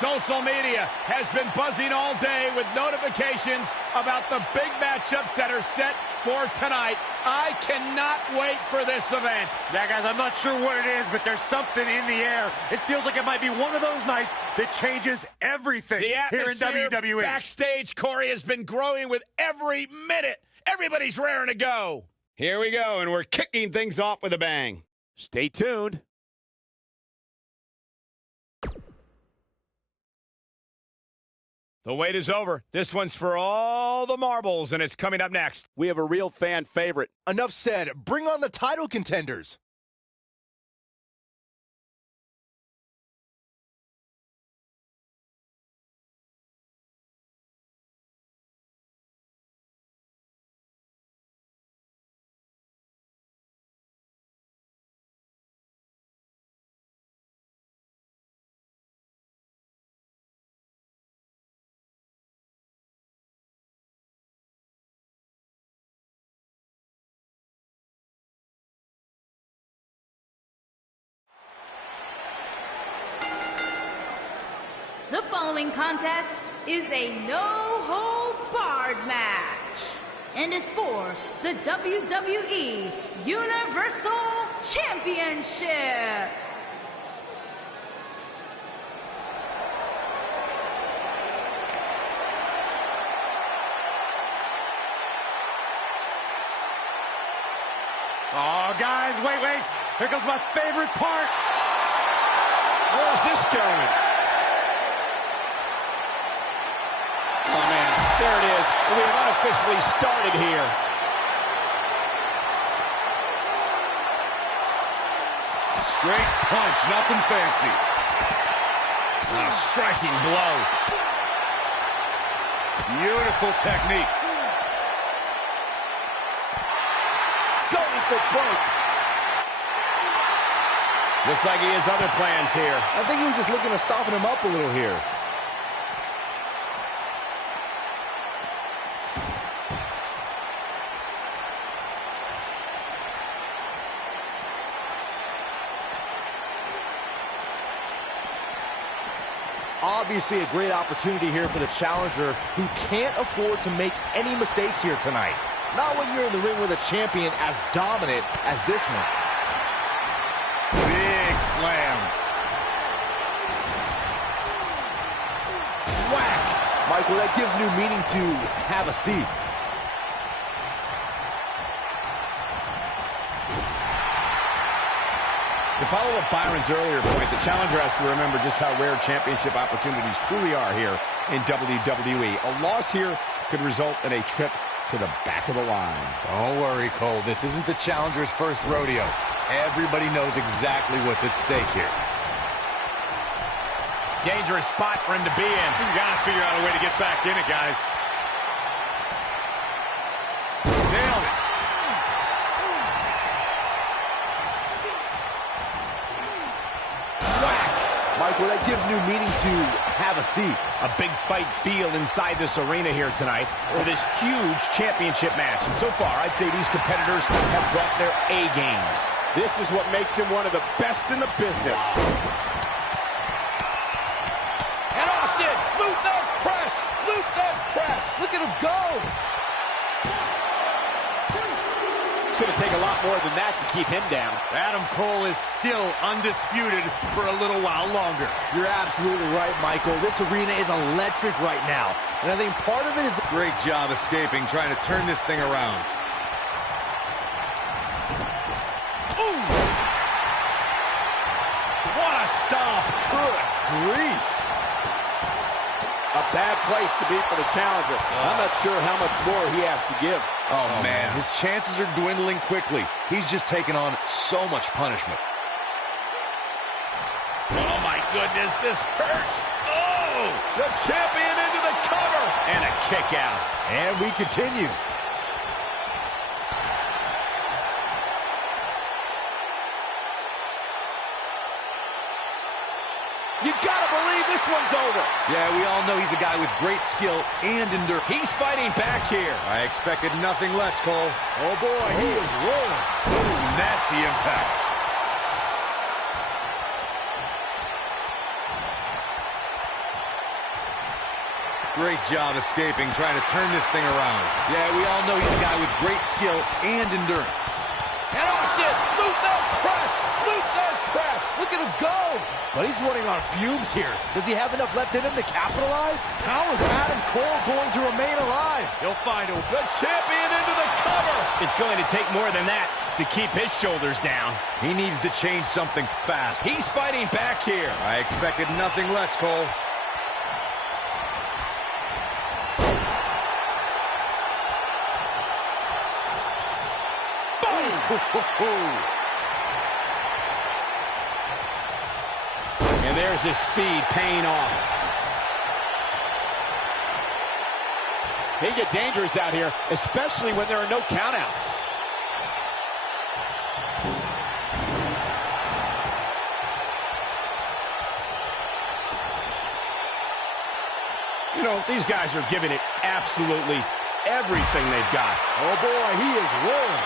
Social media has been buzzing all day with notifications about the big matchups that are set for tonight. I cannot wait for this event. Yeah, guys, I'm not sure what it is, but there's something in the air. It feels like it might be one of those nights that changes everything here in WWE. Backstage, Corey, has been growing with every minute. Everybody's raring to go. Here we go, and we're kicking things off with a bang. Stay tuned. The wait is over. This one's for all the marbles, and it's coming up next. We have a real fan favorite. Enough said. Bring on the title contenders. The following contest is a no-holds-barred match and is for the WWE Universal Championship. Oh, guys, wait. Here comes my favorite part. Where's this going? Oh, man, there it is. We have unofficially started here. Straight punch, nothing fancy. A striking blow. Beautiful technique. Going for broke. Looks like he has other plans here. I think he was just looking to soften him up a little here. Obviously a great opportunity here for the challenger who can't afford to make any mistakes here tonight. Not when you're in the ring with a champion as dominant as this one. Big slam. Whack! Michael, that gives new meaning to have a seat. To follow up Byron's earlier point, the challenger has to remember just how rare championship opportunities truly are here in WWE. A loss here could result in a trip to the back of the line. Don't worry, Cole. This isn't the challenger's first rodeo. Everybody knows exactly what's at stake here. Dangerous spot for him to be in. You gotta figure out a way to get back in it, guys. Nailed it. Michael, that gives new meaning to have a seat. A big fight feel inside this arena here tonight for this huge championship match. And so far, I'd say these competitors have brought their A games. This is what makes him one of the best in the business. And Austin, Luthez press, Luthez press. Look at him go. It's going to take a lot more than that to keep him down. Adam Cole is still undisputed for a little while longer. You're absolutely right, Michael. This arena is electric right now. And I think part of it is... Great job escaping, trying to turn this thing around. Ooh! What a stomp. Good grief. A bad place to be for the challenger. I'm not sure how much more he has to give. Oh, man, his chances are dwindling quickly. He's just taken on so much punishment. Oh, my goodness, this hurts. Oh! The champion into the cover. And a kick out. And we continue. You gotta believe this one's over. Yeah, we all know he's a guy with great skill and endurance. He's fighting back here. I expected nothing less, Cole. Oh, boy, he is rolling. Ooh, nasty impact. Great job escaping, trying to turn this thing around. Yeah, we all know he's a guy with great skill and endurance. And Austin, Luthez press! Luthez press! Look at him go! But he's running on fumes here. Does he have enough left in him to capitalize? How is Adam Cole going to remain alive? He'll find him. The champion into the cover. It's going to take more than that to keep his shoulders down. He needs to change something fast. He's fighting back here. I expected nothing less, Cole. And there's his speed paying off. They get dangerous out here, especially when there are no countouts. You know, these guys are giving it absolutely everything they've got. Oh boy, he is rolling.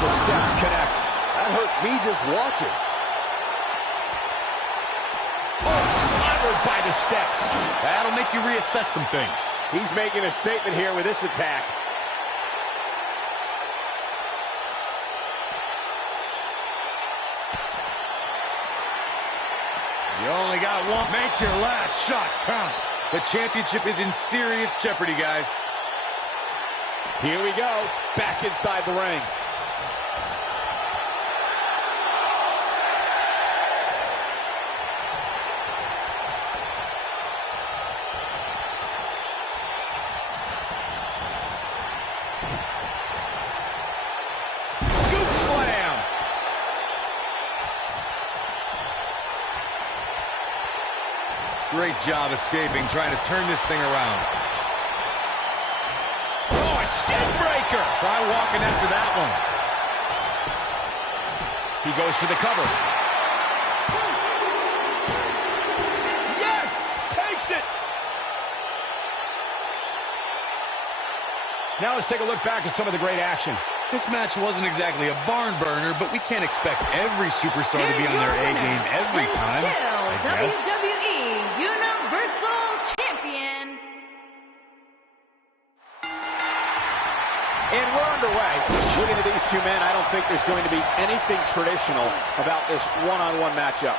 The steps connect. That hurt me just watching. Oh, clobbered by the steps. That'll make you reassess some things. He's making a statement here with this attack. You only got one. Make your last shot count. The championship is in serious jeopardy, guys. Here we go. Back inside the ring. Scoop slam. Great job escaping, trying to turn this thing around. Oh, a shin breaker. Try walking after that one. He goes for the cover. Yes! Takes it! Now let's take a look back at some of the great action. This match wasn't exactly a barn burner, but we can't expect every superstar to be on their A game every time, I guess. WWE Universal Champion. And we're underway. Looking at these two men, I don't think there's going to be anything traditional about this one-on-one matchup.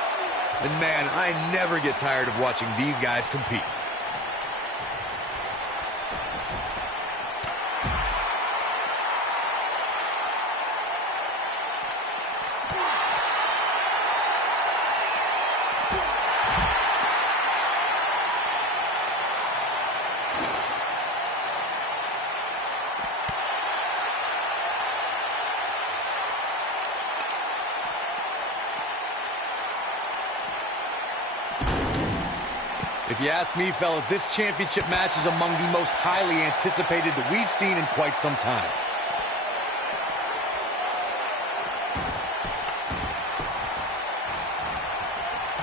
And man, I never get tired of watching these guys compete. If you ask me, fellas, this championship match is among the most highly anticipated that we've seen in quite some time.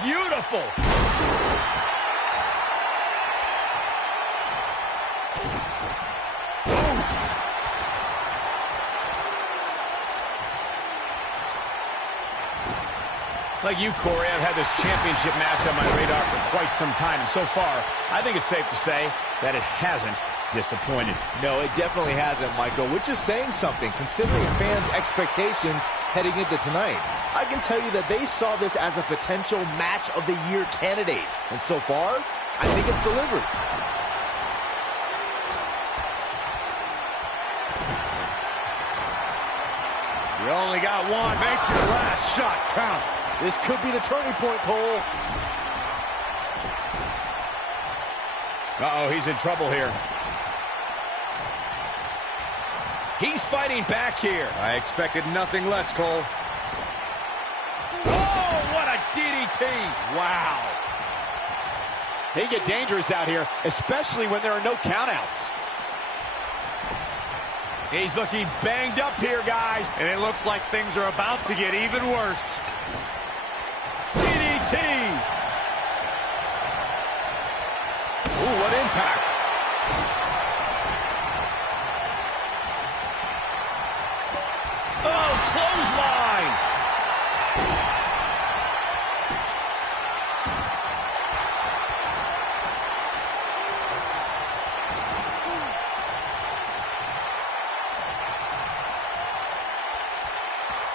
Beautiful! Like you, Corey, I've had this championship match on my radar for quite some time, and so far, I think it's safe to say that it hasn't disappointed. No, it definitely hasn't, Michael, which is saying something, considering fans' expectations heading into tonight. I can tell you that they saw this as a potential match of the year candidate, and so far, I think it's delivered. You only got one. Make your last shot count. This could be the turning point, Cole. Uh-oh, he's in trouble here. He's fighting back here. I expected nothing less, Cole. Oh, what a DDT. Wow. They get dangerous out here, especially when there are no countouts. He's looking banged up here, guys. And it looks like things are about to get even worse. DDT. Ooh, what impact.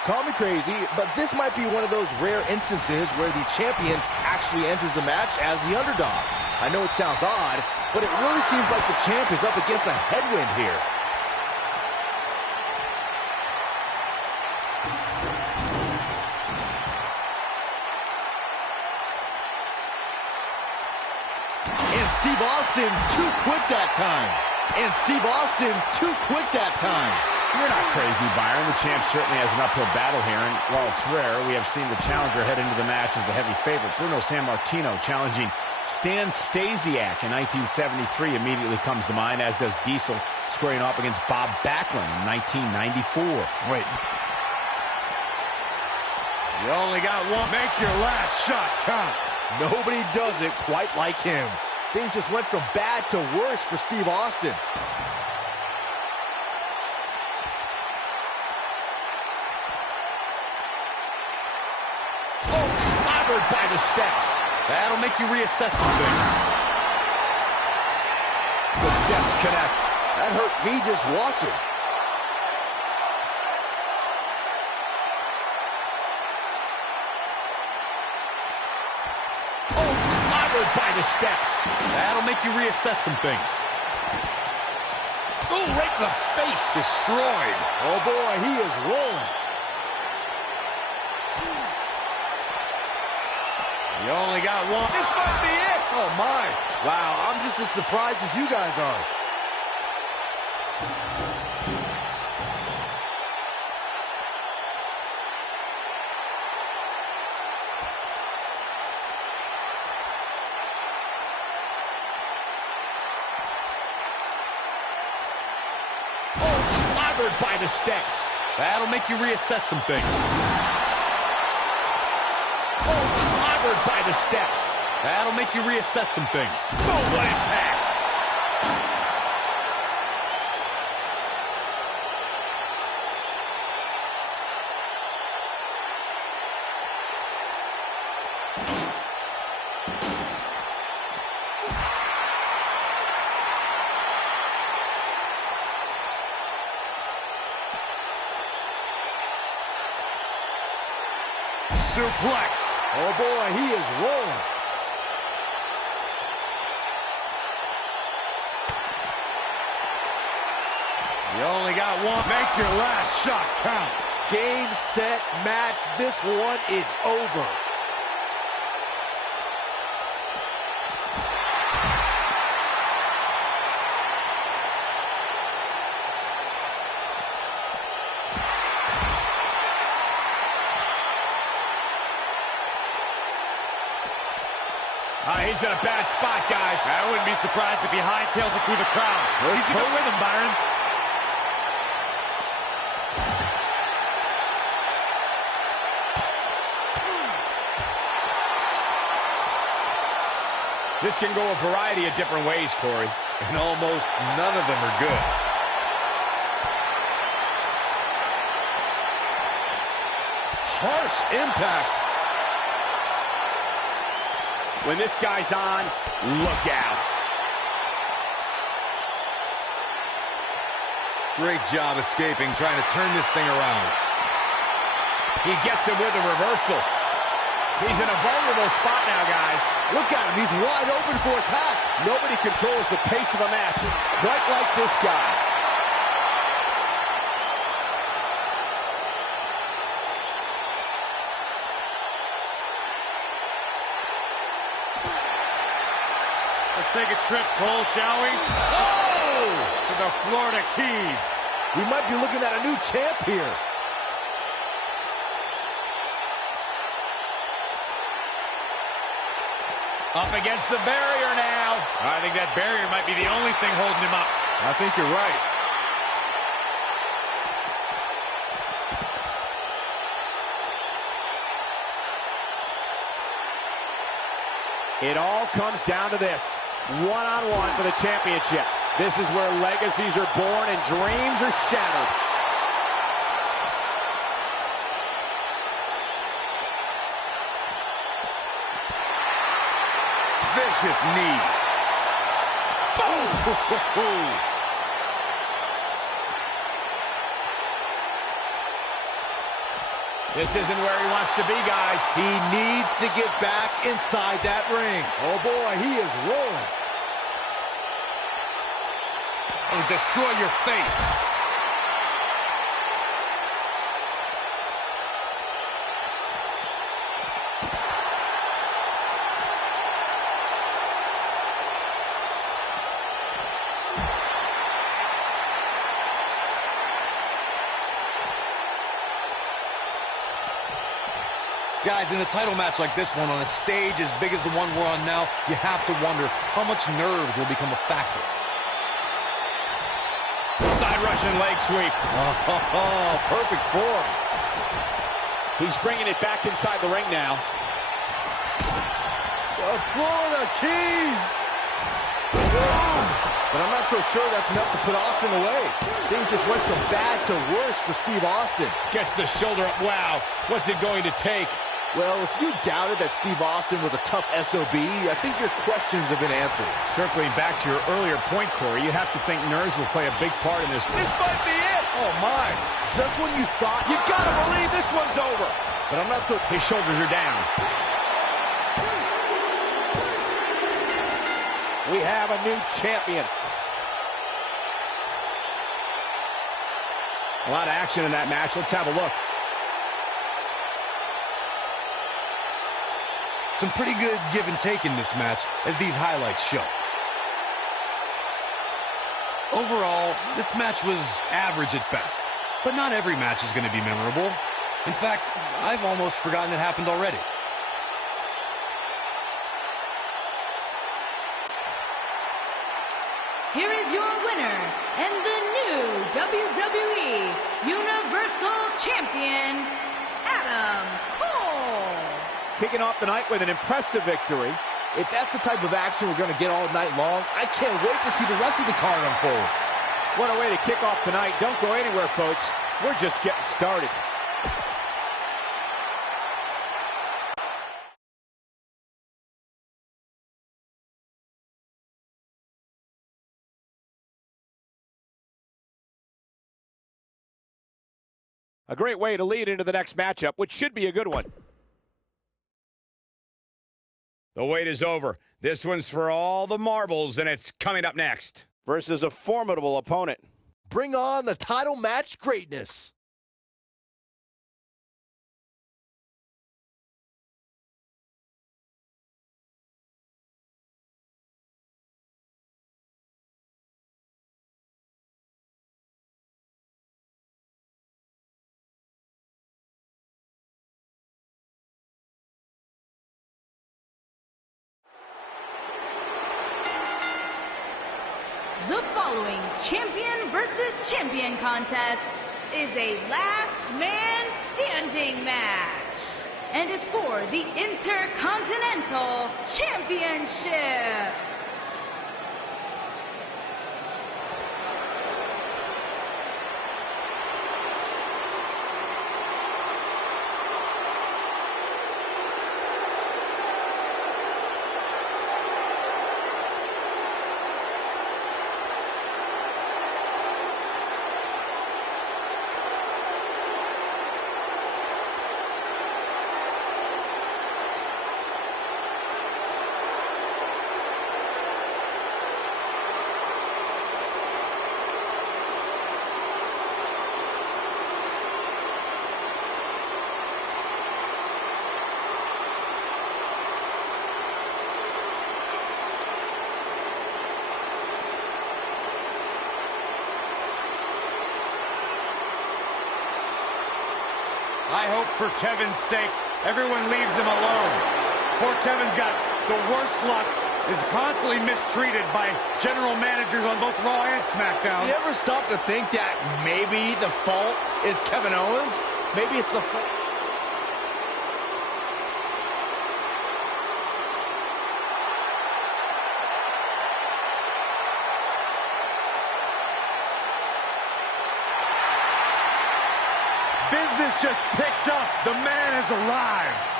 Call me crazy, but this might be one of those rare instances where the champion actually enters the match as the underdog. I know it sounds odd, but it really seems like the champ is up against a headwind here. And Steve Austin, too quick that time. And Steve Austin, too quick that time. You're not crazy, Byron. The champ certainly has an uphill battle here, and while it's rare, we have seen the challenger head into the match as the heavy favorite. Bruno Sammartino challenging Stan Stasiak in 1973 immediately comes to mind, as does Diesel squaring off against Bob Backlund in 1994. Wait. You only got one. Make your last shot count. Nobody does it quite like him. Things just went from bad to worse for Steve Austin. By the steps. That'll make you reassess some things. The steps connect. That hurt me just watching. Oh, clobbered by the steps. That'll make you reassess some things. Oh, right in the face. Destroyed. Oh boy, he is rolling. You only got one. This might be it. Oh my. Wow, I'm just as surprised as you guys are. Oh, clobbered by the steps. That'll make you reassess some things. By the steps. That'll make you reassess some things. Boom, what impact. Suplex. Oh boy, he is rolling. You only got one. Make your last shot count. Game, set, match. This one is over. He's in a bad spot, guys. I wouldn't be surprised if he hightails it through the crowd. He should go with him, Byron. This can go a variety of different ways, Corey. And almost none of them are good. Harsh impact. When this guy's on, look out. Great job escaping, trying to turn this thing around. He gets him with a reversal. He's in a vulnerable spot now, guys. Look at him. He's wide open for attack. Nobody controls the pace of a match quite like this guy. Let's take a trip, Cole, shall we? Oh! To the Florida Keys. We might be looking at a new champ here. Up against the barrier now. I think that barrier might be the only thing holding him up. I think you're right. It all comes down to this. One-on-one for the championship. This is where legacies are born and dreams are shattered. Vicious knee. Boom! This isn't where he wants to be, guys. He needs to get back inside that ring. Oh, boy, he is rolling. It'll destroy your face. Guys, in a title match like this one, on a stage as big as the one we're on now, you have to wonder how much nerves will become a factor. Side Russian leg sweep. Oh, perfect form. He's bringing it back inside the ring now. The Florida Keys. But I'm not so sure that's enough to put Austin away. Things just went from bad to worse for Steve Austin. Gets the shoulder up. Wow. What's it going to take? Well, if you doubted that Steve Austin was a tough SOB, I think your questions have been answered. Circling back to your earlier point, Corey, you have to think nerves will play a big part in this. This might be it. Oh, my. Just when you thought... You gotta believe this one's over. But I'm not so... His shoulders are down. We have a new champion. A lot of action in that match. Let's have a look. Some pretty good give and take in this match, as these highlights show. Overall, this match was average at best, but not every match is going to be memorable. In fact, I've almost forgotten it happened already. Here is your winner and the new WWE Universal Champion, Adam Cole. Kicking off the night with an impressive victory. If that's the type of action we're going to get all night long, I can't wait to see the rest of the card unfold. What a way to kick off the night. Don't go anywhere, folks. We're just getting started. A great way to lead into the next matchup, which should be a good one. The wait is over. This one's for all the marbles, and it's coming up next. Versus a formidable opponent. Bring on the title match greatness. The following champion versus champion contest is a last man standing match and is for the Intercontinental Championship. I hope for Kevin's sake, everyone leaves him alone. Poor Kevin's got the worst luck, is constantly mistreated by general managers on both Raw and SmackDown. You ever stop to think that maybe the fault is Kevin Owens? Maybe it's the fault. Business just picked up. The man has arrived.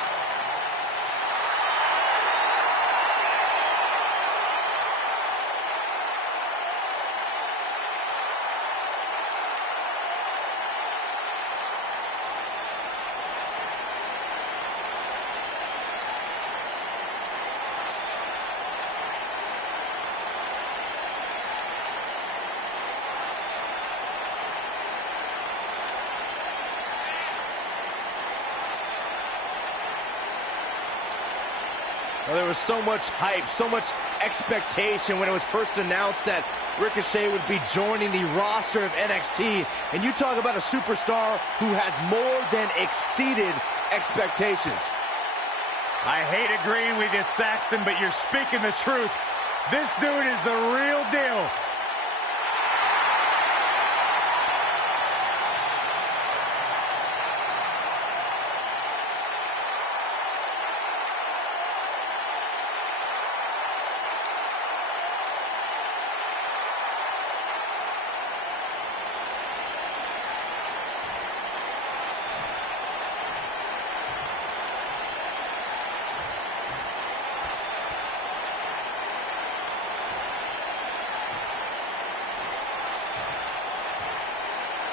Well, there was so much hype, so much expectation when it was first announced that Ricochet would be joining the roster of NXT. And you talk about a superstar who has more than exceeded expectations. I hate agreeing with you, Saxton, but you're speaking the truth. This dude is the real deal.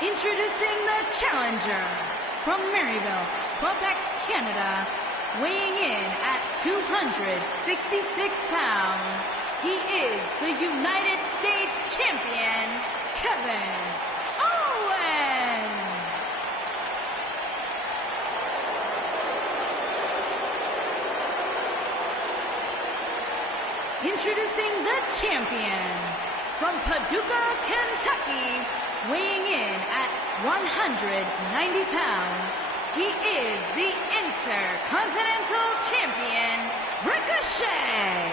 Introducing the challenger from Maryville, Quebec, Canada, weighing in at 266 pounds. He is the United States Champion, Kevin Owens. Introducing the champion from Paducah, Kentucky, weighing in at 190 pounds, he is the Intercontinental Champion, Ricochet.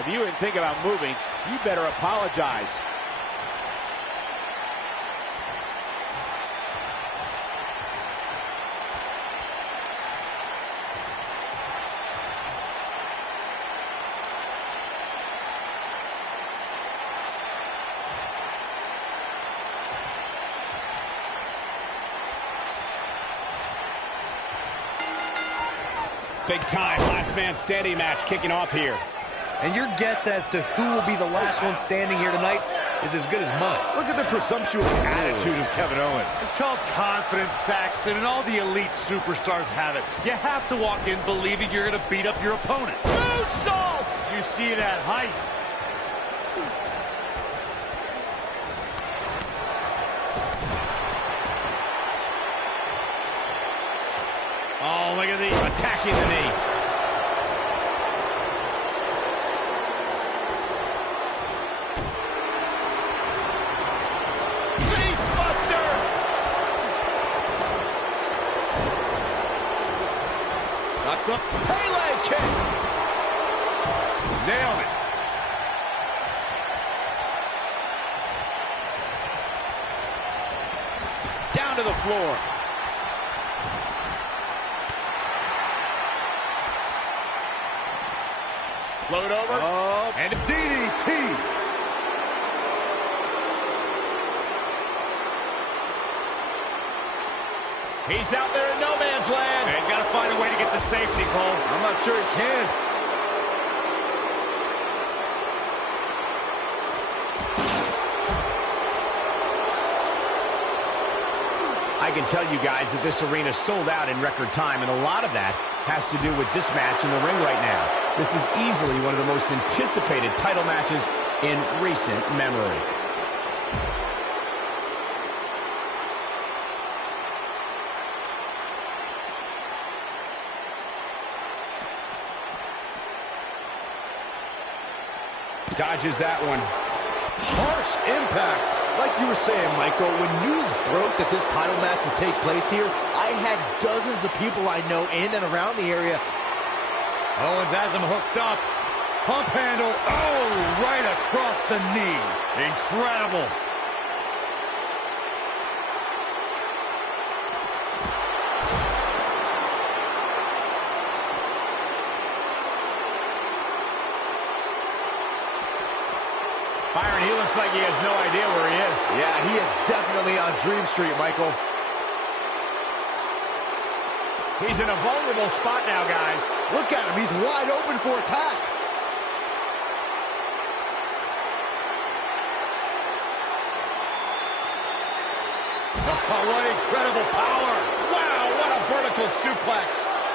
If you didn't think about moving, you better apologize. Big time last man standing match kicking off here. And your guess as to who will be the last one standing here tonight is as good as mine. Look at the presumptuous attitude of Kevin Owens. It's called confidence, Saxton, and all the elite superstars have it. You have to walk in believing you're going to beat up your opponent. Moonsault! You see that height. Oh, look at the attacking the knee. Beastbuster! That's up. Pele kick! Nailed it. Down to the floor. Float over. Oh, and a DDT. He's out there in no man's land. And he's got to find a way to get to safety, Cole. I'm not sure he can. I can tell you guys that this arena sold out in record time, and a lot of that has to do with this match in the ring right now. This is easily one of the most anticipated title matches in recent memory. Dodges that one. Harsh impact. Like you were saying, Michael, when news broke that this title match would take place here, I had dozens of people I know in and around the area. Owens has him hooked up. Pump handle. Oh, right across the knee. Incredible. Byron, he looks like he has no idea where he is. Yeah, he is definitely on Dream Street, Michael. He's in a vulnerable spot now, guys. Look at him. He's wide open for attack. Oh, what incredible power. Wow, what a vertical suplex.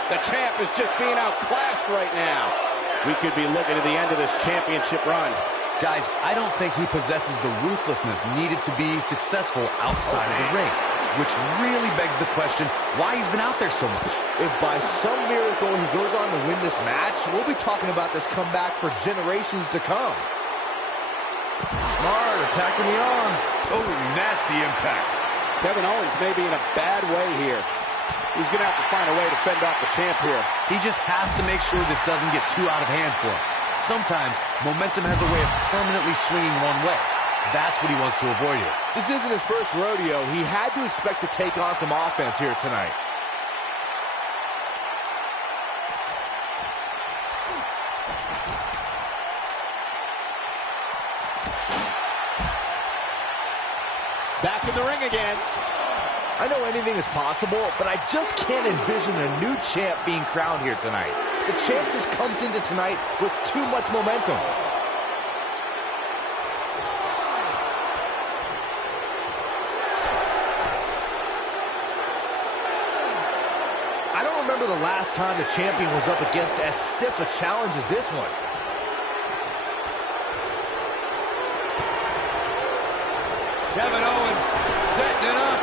The champ is just being outclassed right now. We could be looking at the end of this championship run. Guys, I don't think he possesses the ruthlessness needed to be successful outside of the ring, which really begs the question why he's been out there so much. If by some miracle he goes on to win this match, we'll be talking about this comeback for generations to come. Smart, attacking the arm. Oh, nasty impact. Kevin Owens may be in a bad way here. He's going to have to find a way to fend off the champ here. He just has to make sure this doesn't get too out of hand for him. Sometimes, momentum has a way of permanently swinging one way. That's what he wants to avoid here. This isn't his first rodeo. He had to expect to take on some offense here tonight. Back in the ring again. I know anything is possible, but I just can't envision a new champ being crowned here tonight. The champ just comes into tonight with too much momentum. I don't remember the last time the champion was up against as stiff a challenge as this one. Kevin Owens setting it up.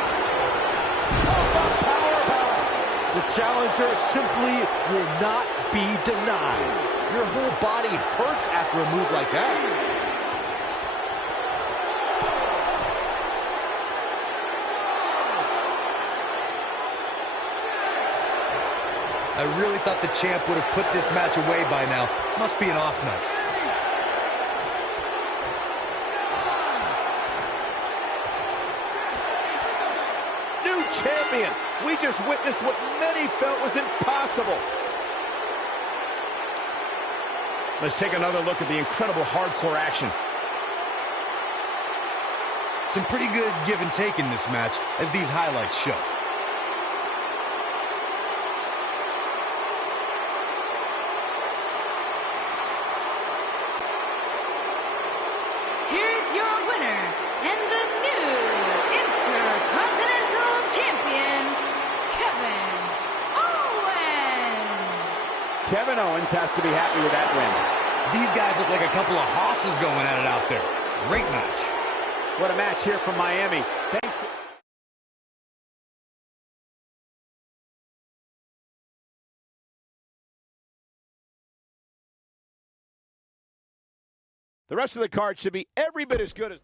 The challenger simply will not be denied. Your whole body hurts after a move like that. I really thought the champ would have put this match away by now. Must be an off night. New champion. We just witnessed what many felt was impossible. Let's take another look at the incredible hardcore action. Some pretty good give and take in this match, as these highlights show. Here's your winner and the new Intercontinental Champion, Kevin Owens. Kevin Owens has to be happy with that win. These guys look like a couple of hosses going at it out there. Great match. What a match here from Miami. Thanks to... The rest of the card should be every bit as good as...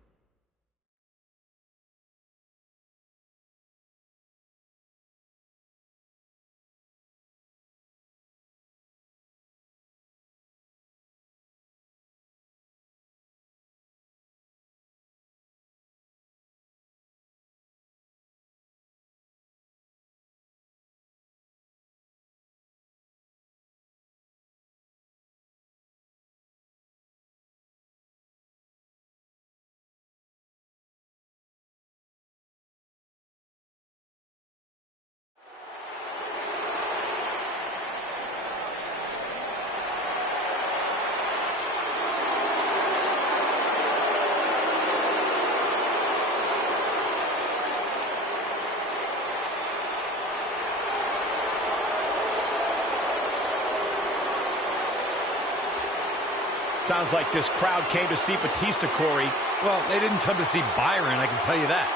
Sounds like this crowd came to see Batista, Corey. Well, they didn't come to see Byron, I can tell you that.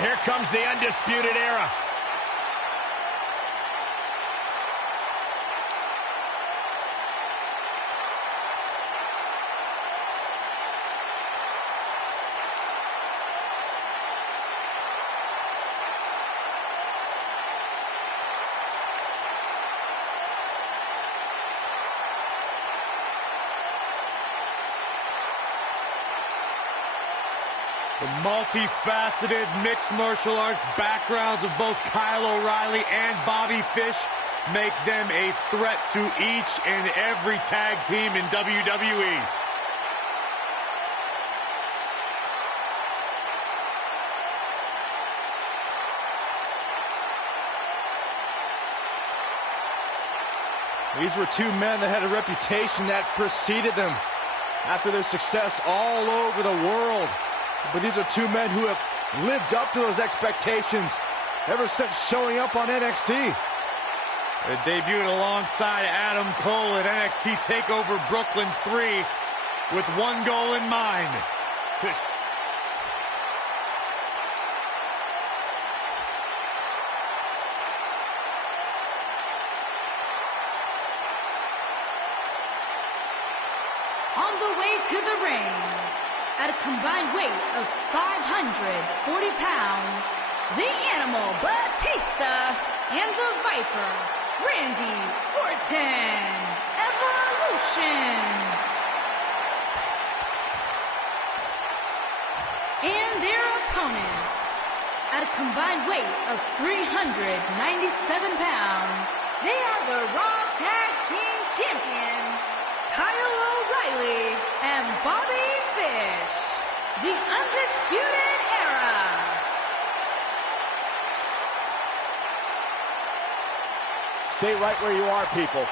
Here comes the Undisputed Era. The multifaceted mixed martial arts backgrounds of both Kyle O'Reilly and Bobby Fish make them a threat to each and every tag team in WWE. These were two men that had a reputation that preceded them after their success all over the world. But these are two men who have lived up to those expectations ever since showing up on NXT. They debuted alongside Adam Cole at NXT TakeOver Brooklyn 3 with one goal in mind. On the way to the ring, at a combined weight of 540 pounds, the Animal Batista and the Viper, Randy Orton, Evolution. And their opponents, at a combined weight of 397 pounds, they are the Raw Tag Team Champions, Kyle O'Reilly and Bobby Fish, the Undisputed Era. Stay right where you are, people.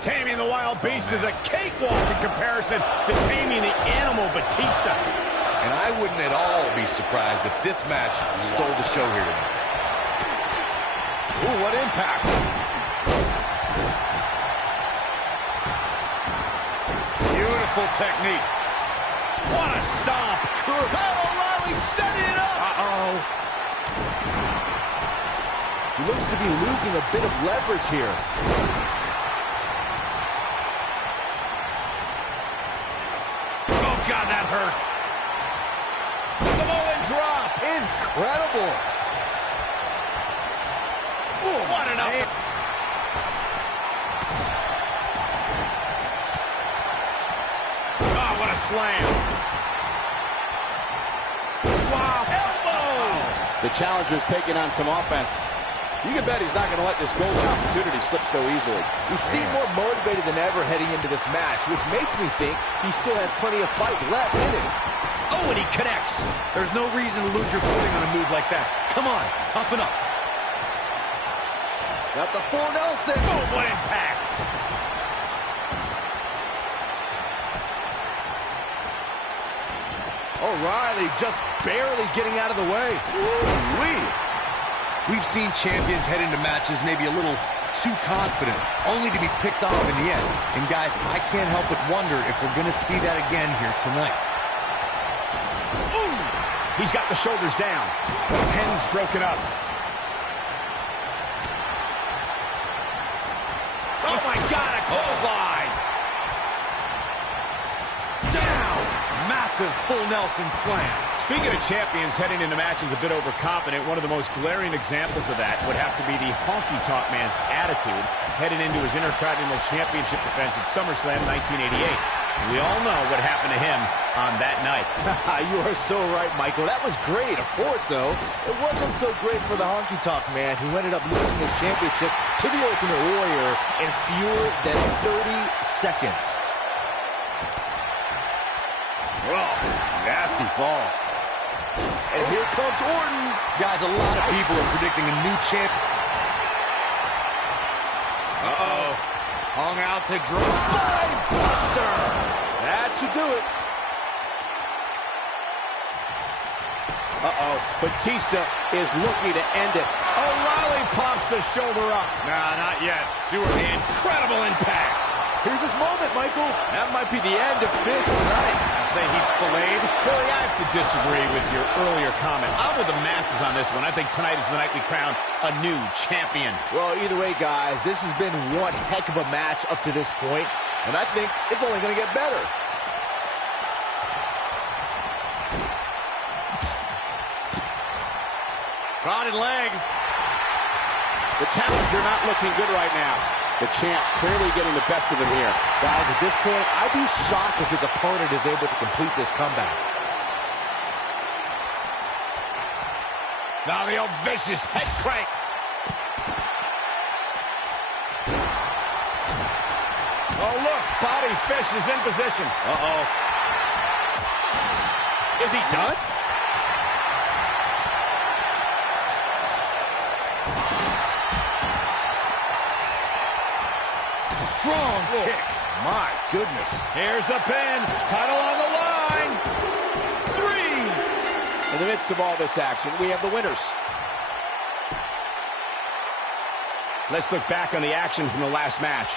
Taming the Wild Beast is a cakewalk in comparison to taming the Animal Batista. And I wouldn't at all be surprised if this match stole the show here tonight. Ooh, what impact. Beautiful technique. What a stomp. Kyle O'Reilly setting it up. Uh-oh. He looks to be losing a bit of leverage here. Oh, God, that hurt. Samoan drop. Incredible. Ooh, what an up. Oh, what a slam. Wow, elbow. The challenger's taking on some offense. You can bet he's not going to let this golden opportunity slip so easily. He seemed more motivated than ever heading into this match, which makes me think he still has plenty of fight left in him. Oh, and he connects. There's no reason to lose your footing on a move like that. Come on, toughen up. Got the full Nelson. Oh, what impact. O'Reilly just barely getting out of the way. Woo-wee. We've seen champions head into matches maybe a little too confident, only to be picked off in the end. And guys, I can't help but wonder if we're going to see that again here tonight. Ooh, he's got the shoulders down. The pin's broken up. Oh, my God, a clothesline. Down. Massive full Nelson slam. Speaking of champions heading into matches a bit overconfident, one of the most glaring examples of that would have to be the honky-tonk man's attitude heading into his Intercontinental Championship defense at SummerSlam 1988. And we all know what happened to him on that night. You are so right, Michael. That was great. Of course, though, it wasn't so great for the honky-tonk man who ended up losing his championship to the Ultimate Warrior in fewer than 30 seconds. Oh, nasty fall. And here comes Orton. Guys, a lot of people are predicting a new champ. Uh-oh. Hung out to dry. Spine buster. That should do it. Uh-oh. Batista is looking to end it. O'Reilly pops the shoulder up. Nah, not yet. Too early. Incredible impact. Here's his moment, Michael. That might be the end of Fish tonight. I say he's filleted. Corey, I have to disagree with your earlier comment. I'm with the masses on this one. I think tonight is the night we crown a new champion. Well, either way, guys, this has been one heck of a match up to this point, and I think it's only going to get better. Prodded leg. The challenger not looking good right now. The champ clearly getting the best of him here. Guys, at this point, I'd be shocked if his opponent is able to complete this comeback. Now the old vicious head crank. Bobby Fish is in position. Uh-oh. Is he done? Strong kick. My goodness. Here's the pin. Title on the line. 3. In the midst of all this action, we have the winners. Let's look back on the action from the last match.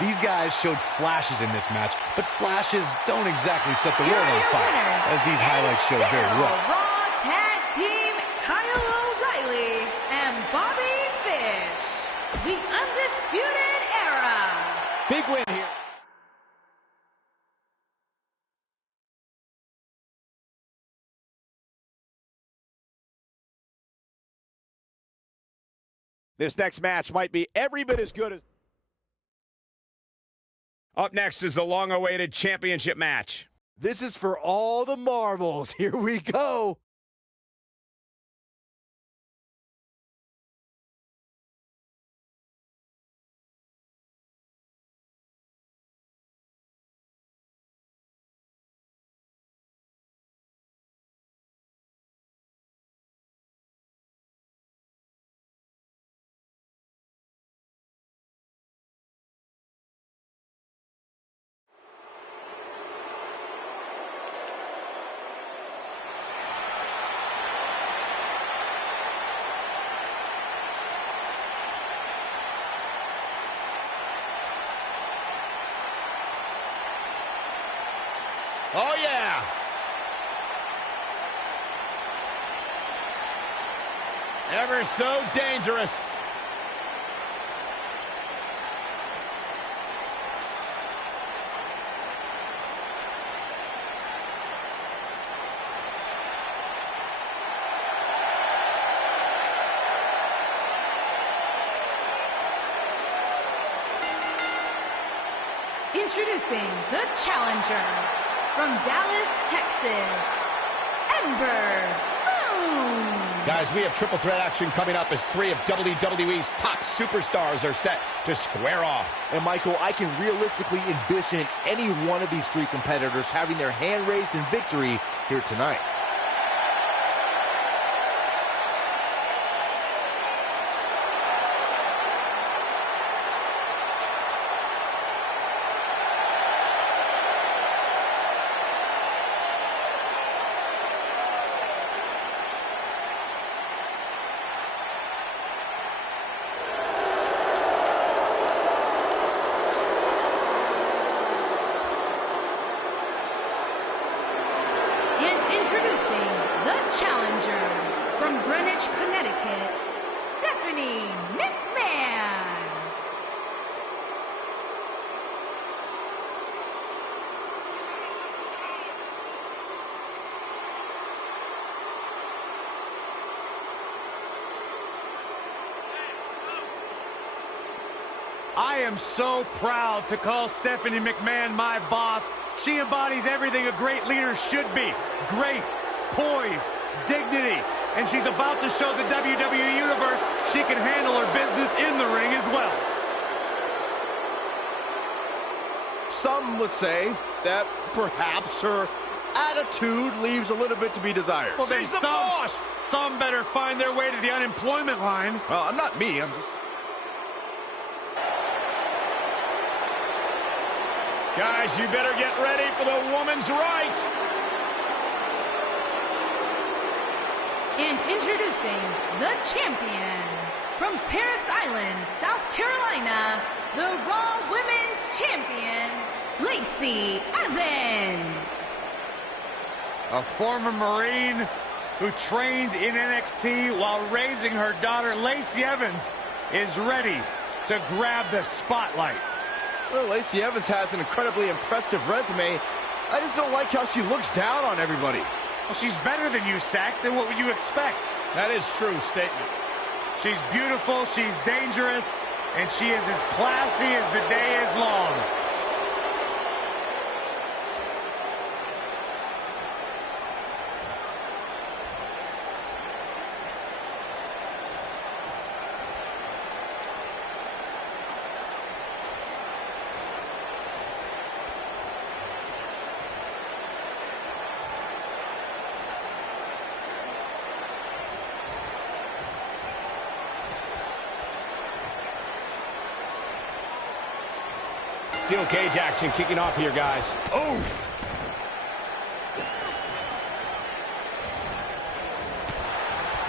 These guys showed flashes in this match, but flashes don't exactly set the world on fire, as these highlights show very well. Raw Tag Team Kyle O'Reilly and Bobby Fish. The Undisputed Era. Big win here. This next match might be every bit as good as... Up next is the long-awaited championship match. This is for all the marbles. Here we go. Oh, yeah. Ever so dangerous. Introducing the challenger from Dallas, Texas, Ember Moon. Guys, we have triple threat action coming up as 3 of WWE's top superstars are set to square off. And Michael, I can realistically envision any one of these 3 competitors having their hand raised in victory here tonight. Introducing the challenger from Greenwich, Connecticut, Stephanie McMahon. I am so proud to call Stephanie McMahon my boss. She embodies everything a great leader should be. Grace, poise, dignity. And she's about to show the WWE Universe she can handle her business in the ring as well. Some would say that perhaps her attitude leaves a little bit to be desired. Well, then She's the boss! some better find their way to the unemployment line. Well, I'm not me, I'm just... Guys, you better get ready for the woman's right. And introducing the champion from Paris Island, South Carolina, the Raw Women's Champion, Lacey Evans. A former Marine who trained in NXT while raising her daughter, Lacey Evans, is ready to grab the spotlight. Well, Lacey Evans has an incredibly impressive resume. I just don't like how she looks down on everybody. Well, she's better than you, Saxton. What would you expect? That is true statement. She's beautiful, she's dangerous, and she is as classy as the day is long. Steel cage action kicking off here, guys. Oof.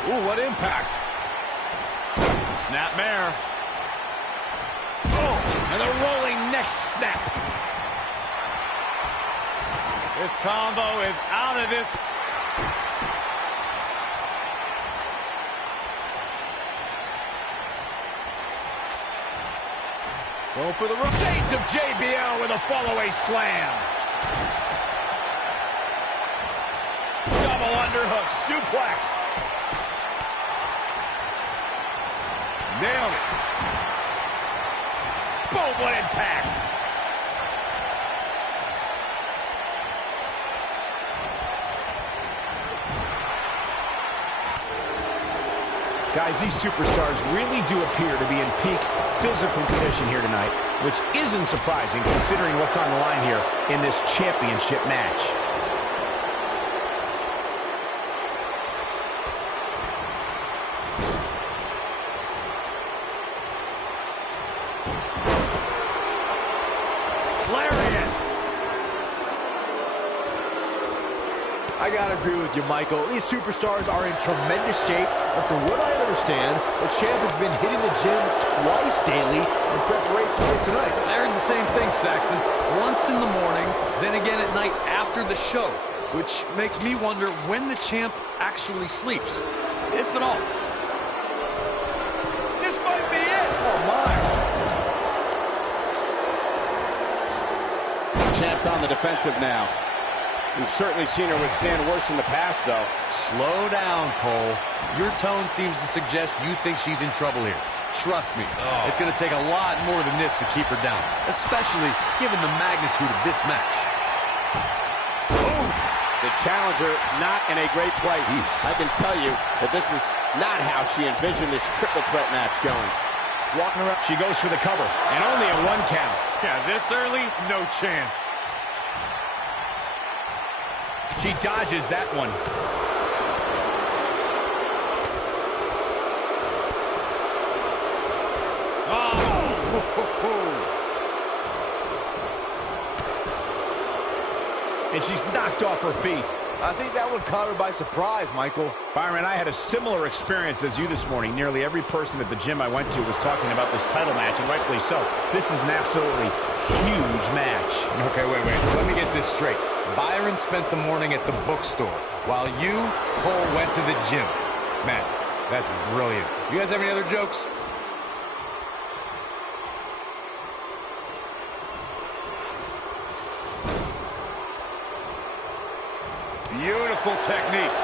Ooh, what impact. Snapmare. Oh, and the rolling neck snap. This combo is out of this. Go for the shades of JBL with a fall-away slam. Double underhook suplex. Nailed it. Boom, what impact. Guys, these superstars really do appear to be in peak physical condition here tonight, which isn't surprising considering what's on the line here in this championship match. I gotta agree with you, Michael. These superstars are in tremendous shape, and from what I understand, the champ has been hitting the gym twice daily in preparation for tonight. I heard the same thing, Saxton. Once in the morning, then again at night after the show, which makes me wonder when the champ actually sleeps, if at all. This might be it. Oh, my. Champ's on the defensive now. We've certainly seen her withstand worse in the past, though. Slow down, Cole. Your tone seems to suggest you think she's in trouble here. Trust me, it's going to take a lot more than this to keep her down, especially given the magnitude of this match. Ooh. The challenger not in a great place. I can tell you that this is not how she envisioned this triple threat match going. Walking around, she goes for the cover, and only a 1 count. Yeah, this early, no chance. She dodges that one. Oh! And she's knocked off her feet. I think that one caught her by surprise, Michael. Byron, I had a similar experience as you this morning. Nearly every person at the gym I went to was talking about this title match, and rightfully so. This is an absolutely huge match. Okay, wait. Let me get this straight. Byron spent the morning at the bookstore, while you, Cole, went to the gym. Man, that's brilliant. You guys have any other jokes? Beautiful technique.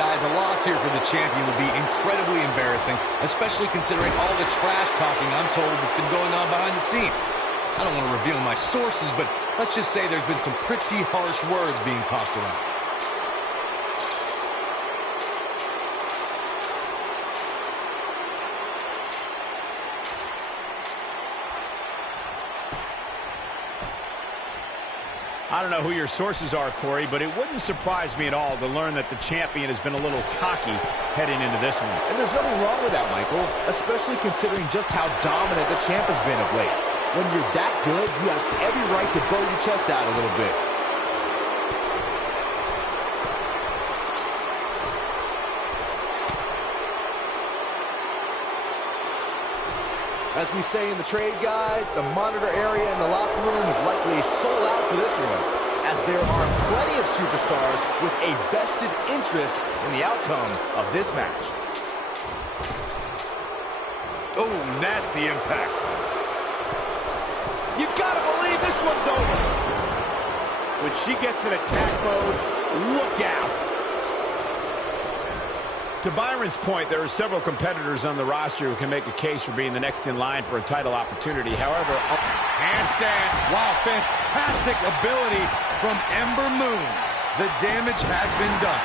Guys, a loss here for the champion would be incredibly embarrassing, especially considering all the trash talking I'm told that's been going on behind the scenes. I don't want to reveal my sources, but let's just say there's been some pretty harsh words being tossed around. I don't know who your sources are, Corey, but it wouldn't surprise me at all to learn that the champion has been a little cocky heading into this one. And there's nothing wrong with that, Michael, especially considering just how dominant the champ has been of late. When you're that good, you have every right to blow your chest out a little bit. As we say in the trade, guys, the monitor area in the locker room is likely sold out for this one, as there are plenty of superstars with a vested interest in the outcome of this match. Oh, nasty impact. You gotta believe this one's over. When she gets in attack mode, look out. To Byron's point, there are several competitors on the roster who can make a case for being the next in line for a title opportunity. However, handstand. Wow, fantastic ability from Ember Moon. The damage has been done.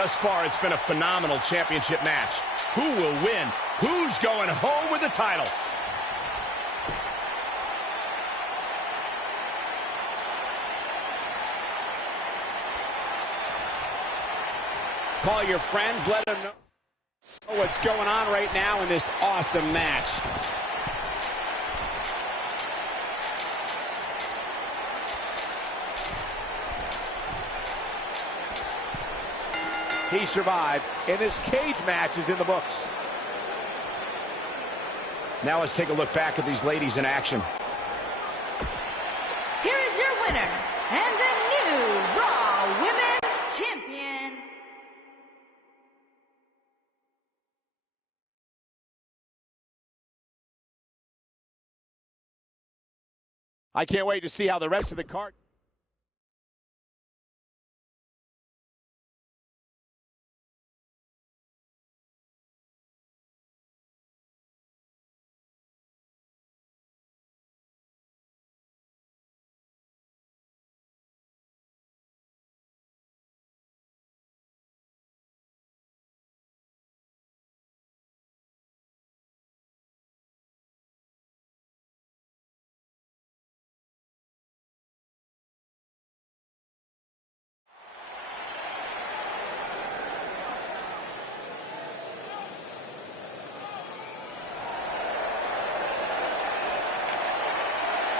thus far, it's been a phenomenal championship match. Who will win? Who's going home with the title? Call your friends, let them know what's going on right now in this awesome match. He survived, and this cage match is in the books. Now let's take a look back at these ladies in action. Here is your winner, and the new Raw Women's Champion. I can't wait to see how the rest of the card...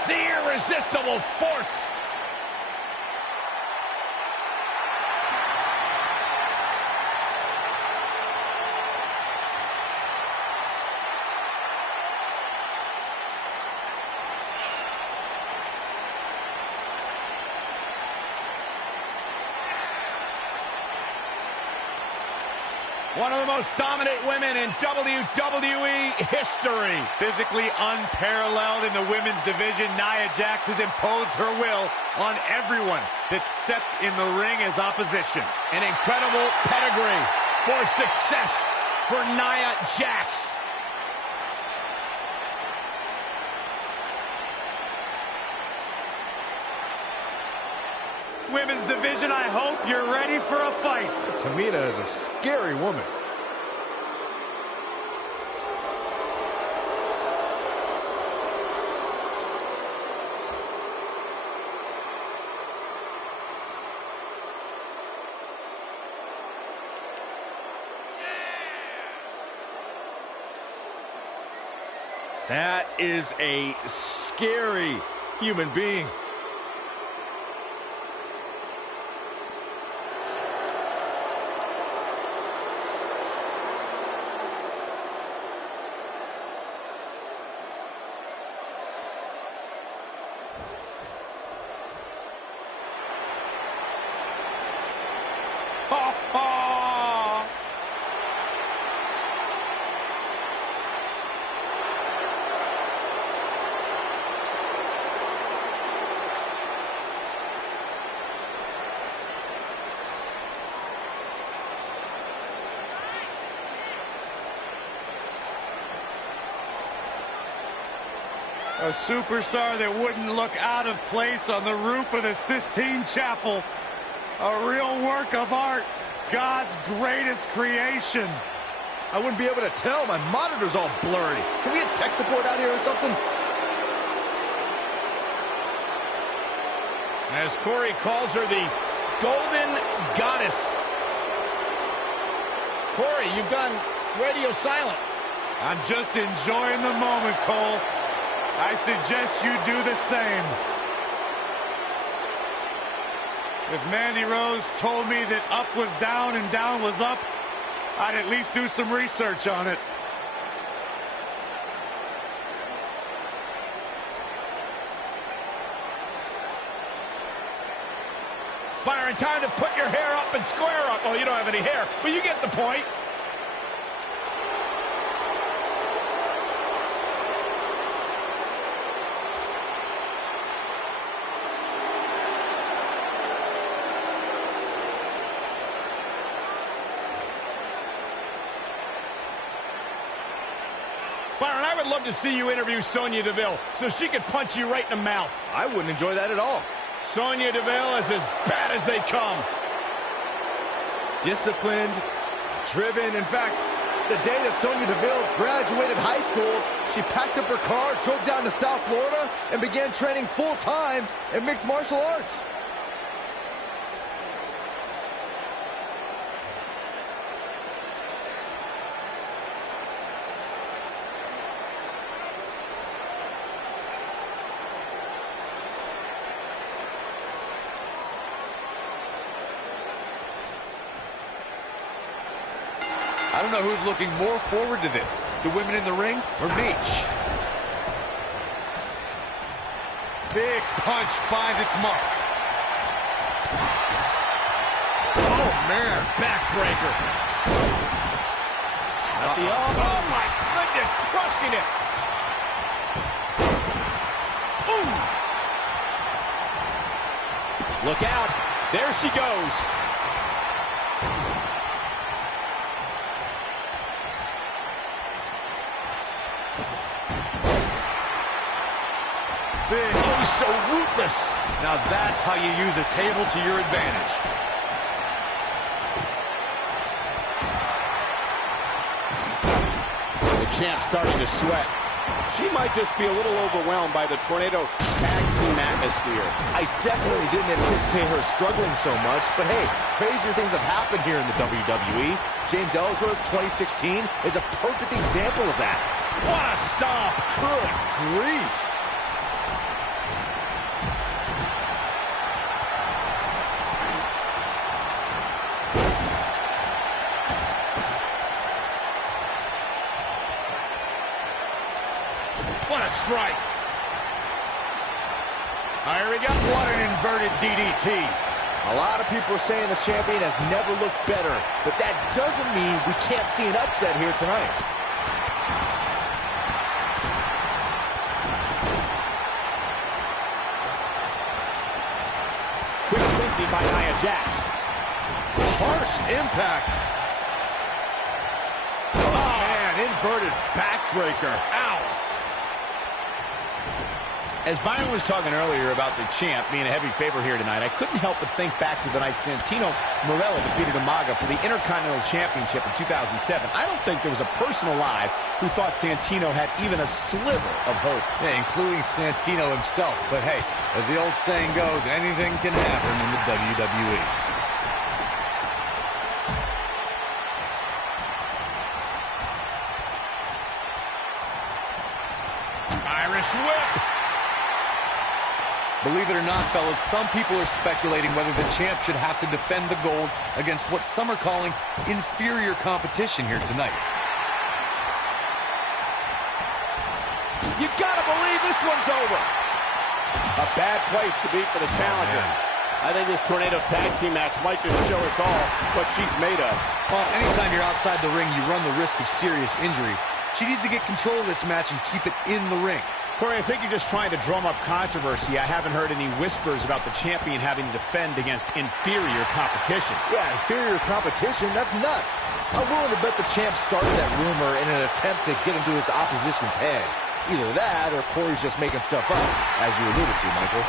The irresistible force. One of the most dominant women in WWE history. Physically unparalleled in the women's division, Nia Jax has imposed her will on everyone that stepped in the ring as opposition. An incredible pedigree for success for Nia Jax. Women's division, I hope you're ready for a fight. Tamina is a scary woman. That is a scary human being. A superstar that wouldn't look out of place on the roof of the Sistine Chapel. A real work of art. God's greatest creation. I wouldn't be able to tell. My monitor's all blurry. Can we get tech support out here or something? As Corey calls her the Golden Goddess. Corey, you've gone radio silent. I'm just enjoying the moment, Cole. I suggest you do the same. If Mandy Rose told me that up was down and down was up, I'd at least do some research on it. Byron, time to put your hair up and square up. Oh, you don't have any hair, but you get the point. Byron, I would love to see you interview Sonya Deville so she could punch you right in the mouth. I wouldn't enjoy that at all. Sonya Deville is as bad as they come. Disciplined, driven. In fact, the day that Sonya Deville graduated high school, she packed up her car, drove down to South Florida, and began training full-time in mixed martial arts. I don't know who's looking more forward to this, the women in the ring or Meech. Big punch finds its mark. Oh, man, backbreaker. At the elbow. Oh, my goodness, crushing it. Ooh. Look out. There she goes. Big. Oh, so ruthless. Now that's how you use a table to your advantage. The champ's starting to sweat. She might just be a little overwhelmed by the Tornado tag team atmosphere. I definitely didn't anticipate her struggling so much, but hey, crazier things have happened here in the WWE. James Ellsworth, 2016, is a perfect example of that. What a stomp. Good grief. What a strike. Here we go. What an inverted DDT. A lot of people are saying the champion has never looked better, but that doesn't mean we can't see an upset here tonight. Quick thinking by Nia Jax. Harsh impact. Oh, man, inverted backbreaker. Ow. As Byron was talking earlier about the champ being a heavy favorite here tonight, I couldn't help but think back to the night Santino Marella defeated Umaga for the Intercontinental Championship in 2007. I don't think there was a person alive who thought Santino had even a sliver of hope. Yeah, including Santino himself. But hey, as the old saying goes, anything can happen in the WWE. Irish whip. Believe it or not, fellas, some people are speculating whether the champ should have to defend the gold against what some are calling inferior competition here tonight. You gotta believe this one's over. A bad place to be for the challenger. I think this Tornado tag team match might just show us all what she's made of. Well, anytime you're outside the ring, you run the risk of serious injury. She needs to get control of this match and keep it in the ring. Corey, I think you're just trying to drum up controversy. I haven't heard any whispers about the champion having to defend against inferior competition. Yeah, inferior competition? That's nuts. I'm willing to bet the champ started that rumor in an attempt to get into his opposition's head. Either that, or Corey's just making stuff up, as you alluded to, Michael.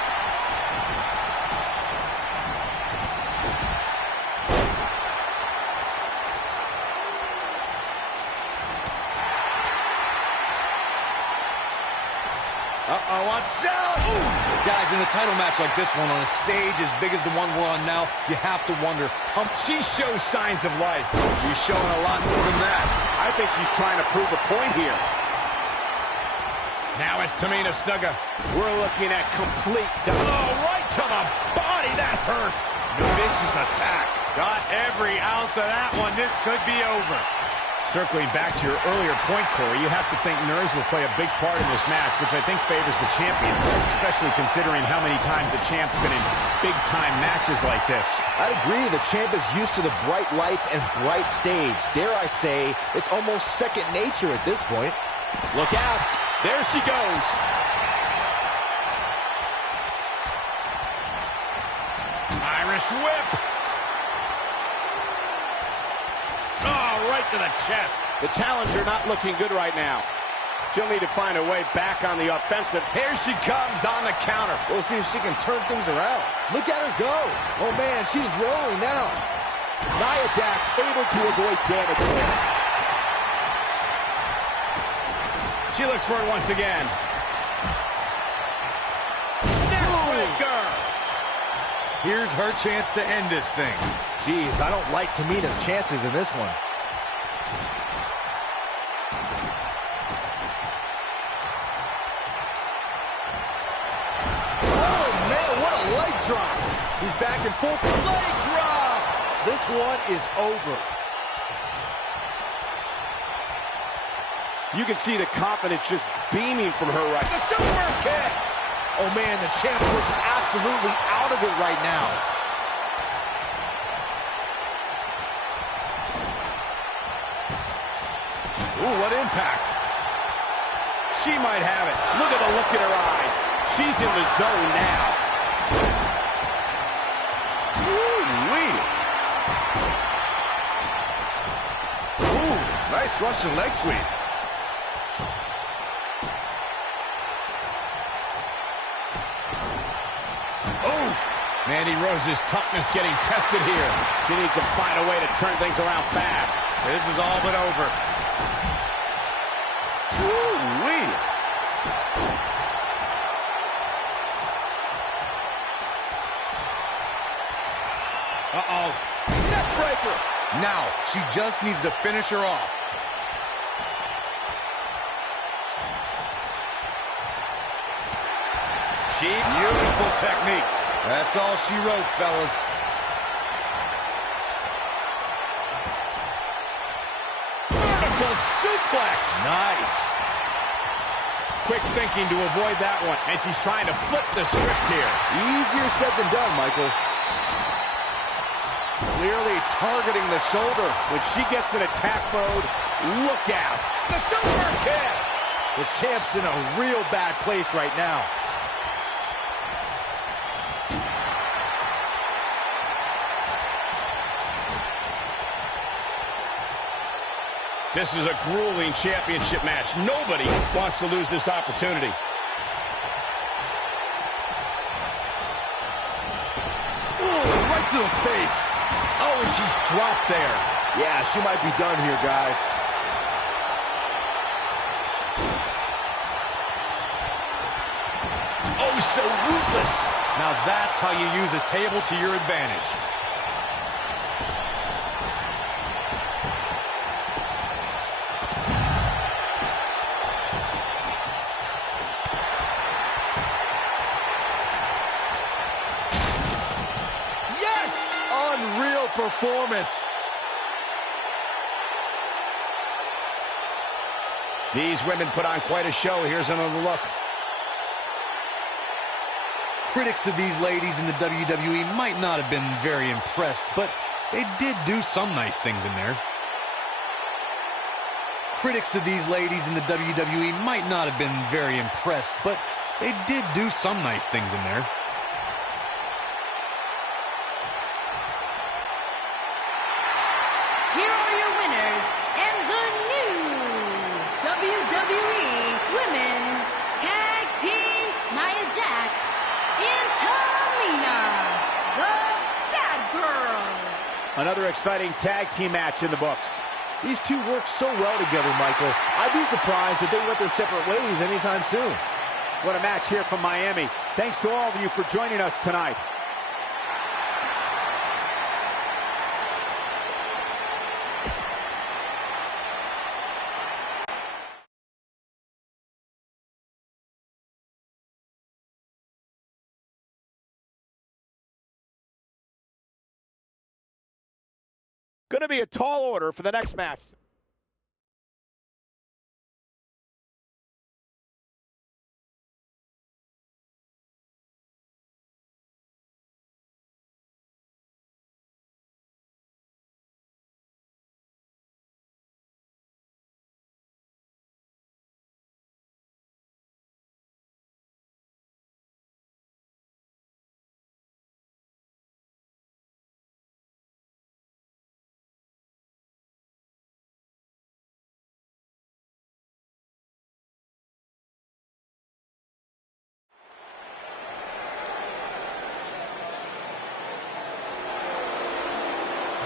Uh-oh, watch out! Ooh. Guys, in a title match like this one, on a stage as big as the one we're on now, you have to wonder, She shows signs of life. she's showing a lot more than that. I think she's trying to prove a point here. Now it's Tamina Snuka. We're looking at complete Oh, right to the body. That hurt. Vicious attack. Got every ounce of that one. This could be over. Circling back to your earlier point, Corey, you have to think nerves will play a big part in this match, which I think favors the champion, especially considering how many times the champ's been in big-time matches like this. I'd agree the champ is used to the bright lights and bright stage. Dare I say, it's almost second nature at this point. Look out. There she goes. Irish whip. Oh, right to the chest. The challenger not looking good right now. She'll need to find a way back on the offensive. Here she comes on the counter. We'll see if she can turn things around. Look at her go. Oh, man, she's rolling now. Nia Jax able to avoid damage there. She looks for it once again. Neckbreaker. Here's her chance to end this thing. Jeez, I don't like Tamina's chances in this one. Oh, man, what a leg drop. She's back in full leg drop. This one is over. You can see the confidence just beaming from her right. The super kick! Oh man, the champ looks absolutely out of it right now. Ooh, what impact. She might have it. Look at the look in her eyes. She's in the zone now. Ooh-wee. Ooh, nice Russian leg sweep. Mandy Rose's toughness getting tested here. She needs to find a way to turn things around fast. This is all but over. Woo-wee. Uh-oh. Neck breaker. Now, she just needs to finish her off. Beautiful technique. That's all she wrote, fellas. Vertical suplex. Nice. Quick thinking to avoid that one. And she's trying to flip the script here. Easier said than done, Michael. Clearly targeting the shoulder. When she gets in attack mode, look out. The super kick. The champ's in a real bad place right now. This is a grueling championship match. Nobody wants to lose this opportunity. Ooh, right to the face. Oh, and she's dropped there. Yeah, she might be done here, guys. Oh, so ruthless. Now that's how you use a table to your advantage. Unreal performance. These women put on quite a show. Here's another look. Critics of these ladies in the WWE might not have been very impressed, but they did do some nice things in there. Critics of these ladies in the WWE might not have been very impressed, but they did do some nice things in there. Here are your winners and the new WWE Women's Tag Team Nia Jax and Tamina, the Bad Girls. Another exciting tag team match in the books. These two work so well together, Michael. I'd be surprised if they went their separate ways anytime soon. What a match here from Miami. Thanks to all of you for joining us tonight. Going to be a tall order for the next match.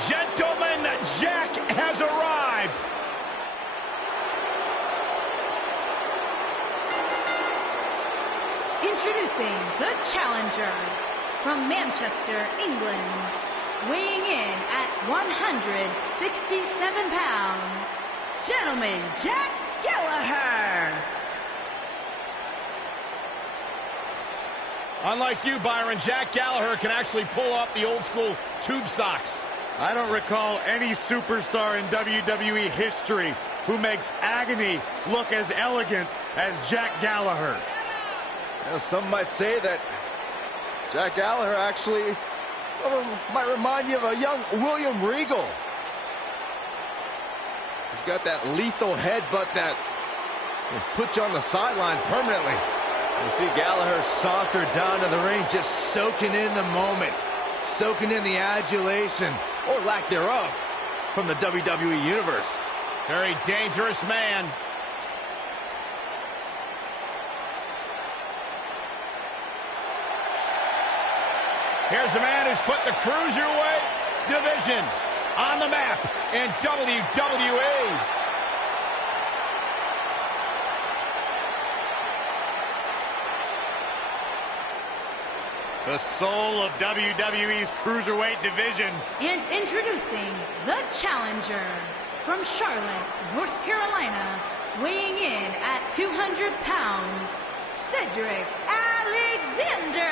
Gentlemen, Jack has arrived. Introducing the challenger from Manchester, England, weighing in at 167 pounds, gentleman Jack Gallagher. Unlike you, Byron, Jack Gallagher can actually pull off the old school tube socks. I don't recall any superstar in WWE history who makes agony look as elegant as Jack Gallagher. You know, some might say that Jack Gallagher actually might remind you of a young William Regal. He's got that lethal headbutt that will put you on the sideline permanently. You see Gallagher saunter down to the ring, just soaking in the moment, soaking in the adulation, or lack thereof, from the WWE Universe. Very dangerous man. Here's a man who's put the Cruiserweight division on the map in WWE. The soul of WWE's Cruiserweight division. And introducing the challenger from Charlotte, North Carolina, weighing in at 200 pounds, Cedric Alexander.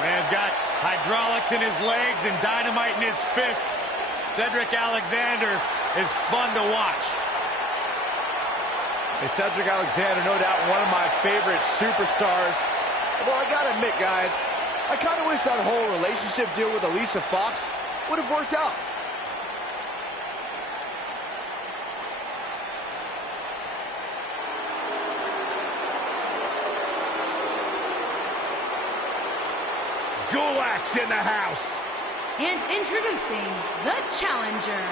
Man's got hydraulics in his legs and dynamite in his fists. Cedric Alexander is fun to watch. Hey, Cedric Alexander, no doubt one of my favorite superstars. Although I gotta admit, guys, I kind of wish that whole relationship deal with Alicia Fox would have worked out. Gulak's in the house. And introducing the challenger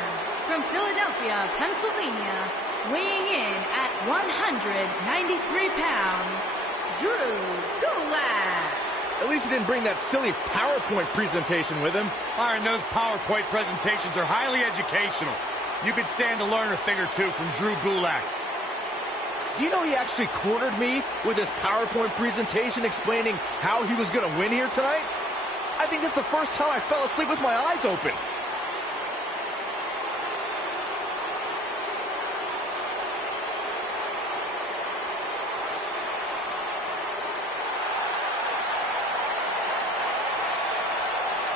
from Philadelphia, Pennsylvania, weighing in at 193 pounds, Drew Gulak. At least he didn't bring that silly PowerPoint presentation with him. Byron, those PowerPoint presentations are highly educational. You could stand to learn a thing or two from Drew Gulak. Do you know he actually cornered me with his PowerPoint presentation explaining how he was going to win here tonight? I think that's the first time I fell asleep with my eyes open.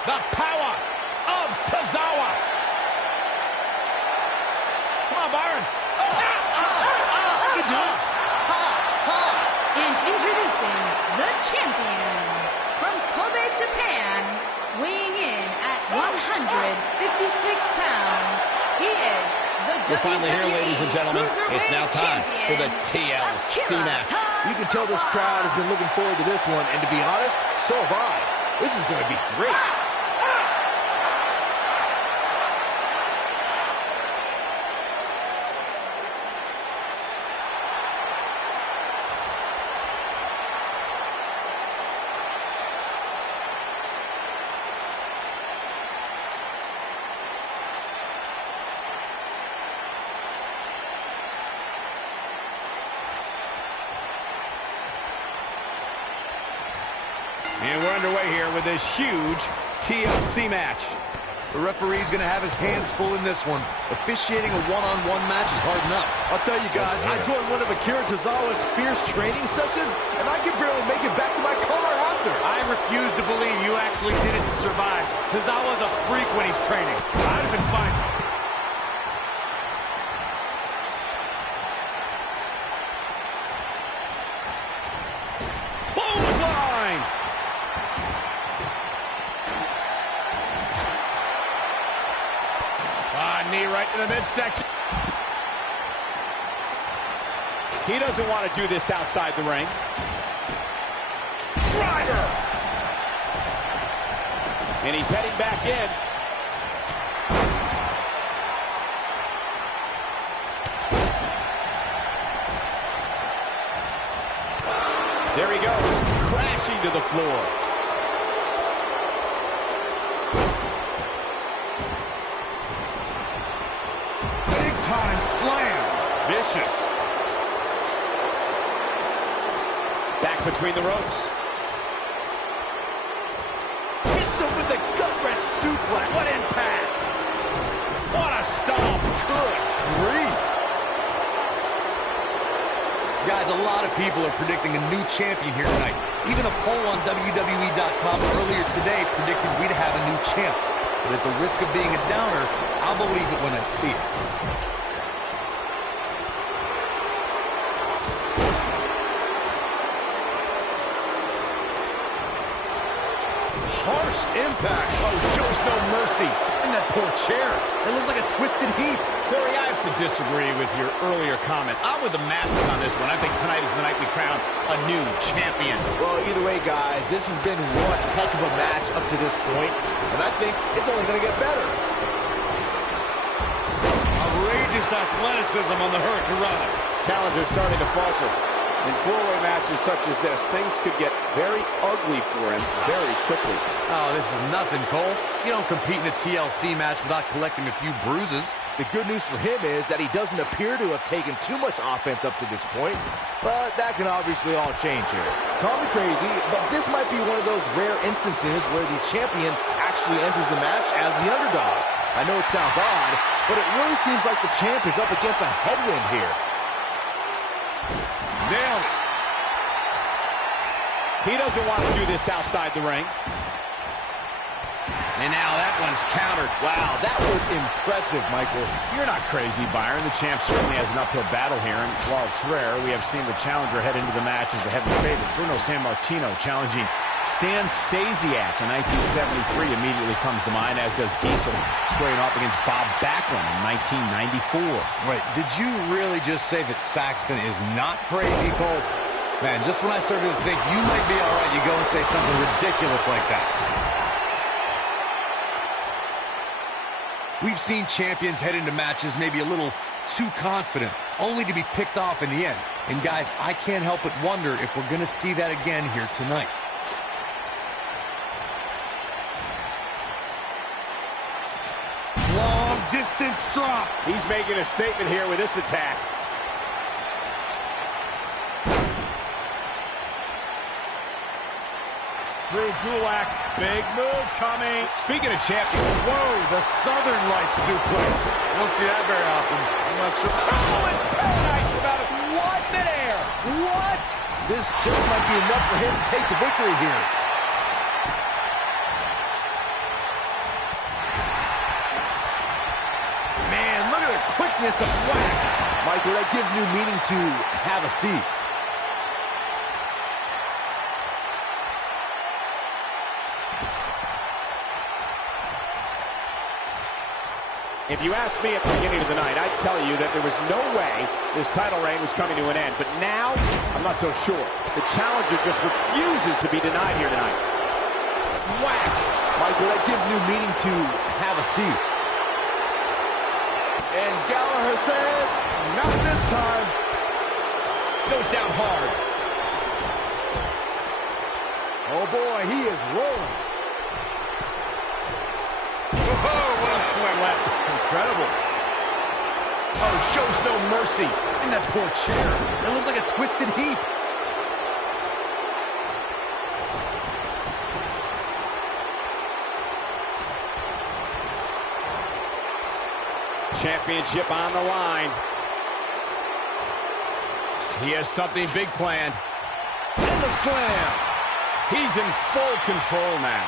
The power of Tozawa. Come on, Byron. And introducing the champion from Kobe, Japan, weighing in at 156 pounds. He is the We're finally here, WWE ladies and gentlemen. It's now time for the champion, TLC Akira match. You can tell this crowd has been looking forward to this one, and to be honest, so have I. This is going to be great. And we're underway here with this huge TLC match. The referee's going to have his hands full in this one. Officiating a one-on-one match is hard enough. I'll tell you guys, I joined one of Akira Tozawa's fierce training sessions, and I can barely make it back to my car after. I refuse to believe you actually did it to survive. Tozawa's a freak when he's training. I'd have been fine. Clothesline. Knee right to the midsection. He doesn't want to do this outside the ring. Driver. And he's heading back in. There he goes, crashing to the floor. Time slam. Vicious. Back between the ropes. Hits him with a gut-wrench suplex. What impact. What a stomp. Good grief. Guys, a lot of people are predicting a new champion here tonight. Even a poll on WWE.com earlier today predicted we'd have a new champ. But at the risk of being a downer, I'll believe it when I see it. Harsh impact. Oh, shows no mercy. And that poor chair. It looks like a twisted heap. Corey, I have to disagree with your earlier comment. I'm with the masses on this one. I think tonight is the night we crown a new champion. Well, either way, guys, this has been one heck of a match up to this point, and I think it's only going to get better. Outrageous athleticism on the Hurricane. Challenger starting to falter. In four-way matches such as this, things could get very ugly for him very quickly. Oh, this is nothing, Cole. You don't compete in a TLC match without collecting a few bruises. The good news for him is that he doesn't appear to have taken too much offense up to this point, but that can obviously all change here. Call me crazy, but this might be one of those rare instances where the champion actually enters the match as the underdog. I know it sounds odd, but it really seems like the champ is up against a headwind here. Nailed it. He doesn't want to do this outside the ring. And now that one's countered. Wow, that was impressive, Michael. You're not crazy, Byron. The champ certainly has an uphill battle here, and while it's rare, we have seen the challenger head into the match as a heavy favorite. Bruno Sammartino challenging Stan Stasiak in 1973 immediately comes to mind, as does Diesel squaring off against Bob Backlund in 1994. Wait, did you really just say that Saxton is not crazy, Cole? Man, just when I started to think you might be all right, you go and say something ridiculous like that. We've seen champions head into matches maybe a little too confident, only to be picked off in the end. And guys, I can't help but wonder if we're going to see that again here tonight. Long distance drop. He's making a statement here with this attack. Drew Gulak, big move coming. Speaking of champions, Whoa, the Southern Light suplex. You don't see that very often. I'm not sure. Oh, and paradise about it. What? Midair. What? This just might be enough for him to take the victory here. Man, look at the quickness of whack. Michael, that gives new meaning to have a seat. If you asked me at the beginning of the night, I'd tell you that there was no way this title reign was coming to an end. But now, I'm not so sure. The challenger just refuses to be denied here tonight. Whack! Michael, that gives new meaning to have a seat. And Gallagher says, not this time. goes down hard. Oh boy, he is rolling. Whoa, what a flip. Incredible. Oh, shows no mercy. And that poor chair. It looks like a twisted heap. Championship on the line. He has something big planned. And the slam. He's in full control now.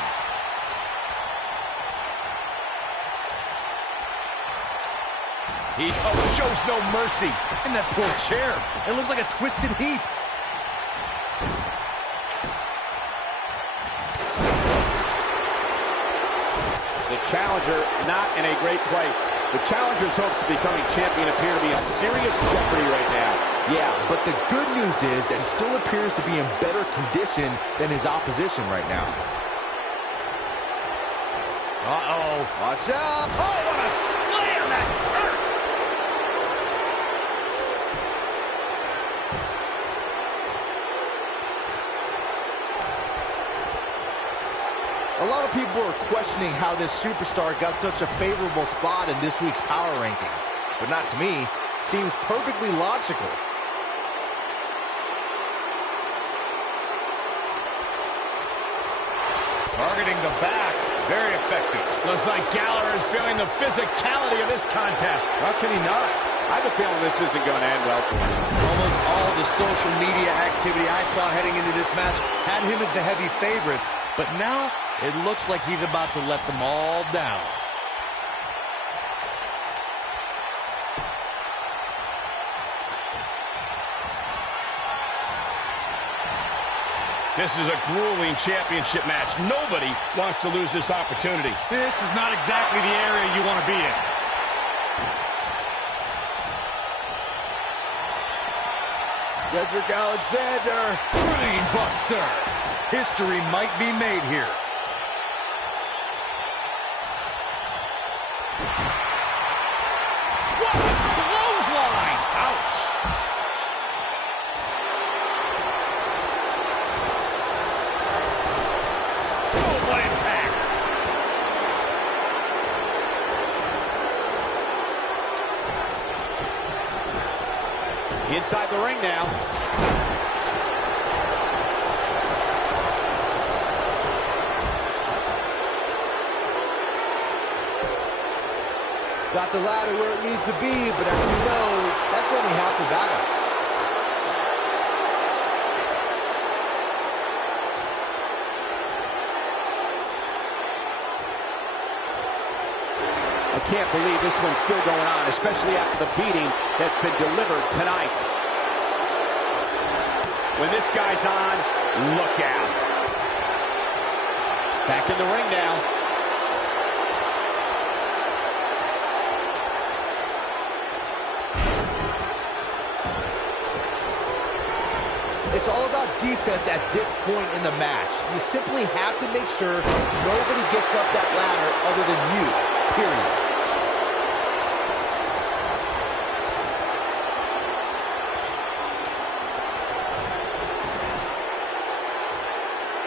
He shows no mercy. And that poor chair. It looks like a twisted heap. The challenger not in a great place. The challenger's hopes of becoming champion appear to be in serious jeopardy right now. Yeah, but the good news is that he still appears to be in better condition than his opposition right now. Uh-oh. Watch out. Oh, what a slam! That hurt! A lot of people are questioning how this superstar got such a favorable spot in this week's power rankings. But not to me. Seems perfectly logical. Targeting the back. Very effective. Looks like Gallagher is feeling the physicality of this contest. How can he not? I have a feeling this isn't going to end well for him. Almost all the social media activity I saw heading into this match had him as the heavy favorite, but now it looks like he's about to let them all down. This is a grueling championship match. Nobody wants to lose this opportunity. This is not exactly the area you want to be in. Cedric Alexander. Brain buster. History might be made here. What a clothesline! Ouch! Oh, what impact! Inside the ring now. Got the ladder where it needs to be, but as we know, that's only half the battle. I can't believe this one's still going on, especially after the beating that's been delivered tonight. When this guy's on, look out. Back in the ring now. It's all about defense at this point in the match. You simply have to make sure nobody gets up that ladder other than you, period.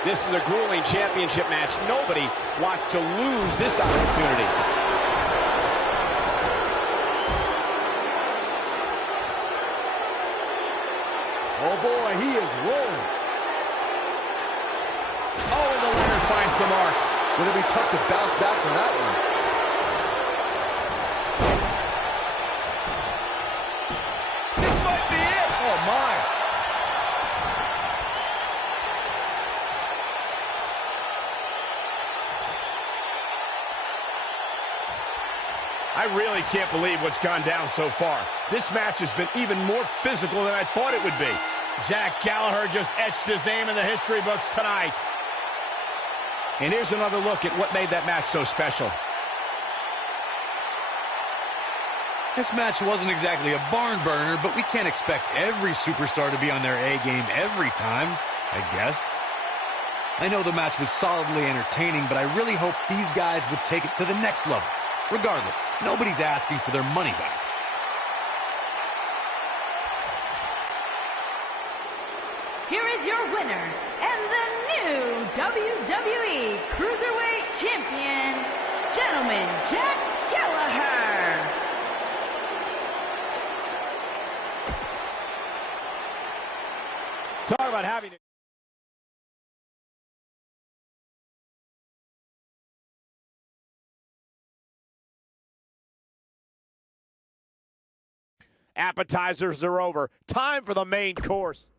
This is a grueling championship match. Nobody wants to lose this opportunity. Oh boy, he is rolling. Oh, and the ladder finds the mark. Gonna be tough to bounce back from that one. This might be it. Oh my. I really can't believe what's gone down so far. This match has been even more physical than I thought it would be. Jack Gallagher just etched his name in the history books tonight. And here's another look at what made that match so special. This match wasn't exactly a barn burner, but we can't expect every superstar to be on their A game every time, I guess. I know the match was solidly entertaining, but I really hope these guys would take it to the next level. Regardless, nobody's asking for their money back. Here is your winner and the new WWE Cruiserweight Champion, Gentleman Jack Gallagher. Talk about having it. Appetizers are over. Time for the main course.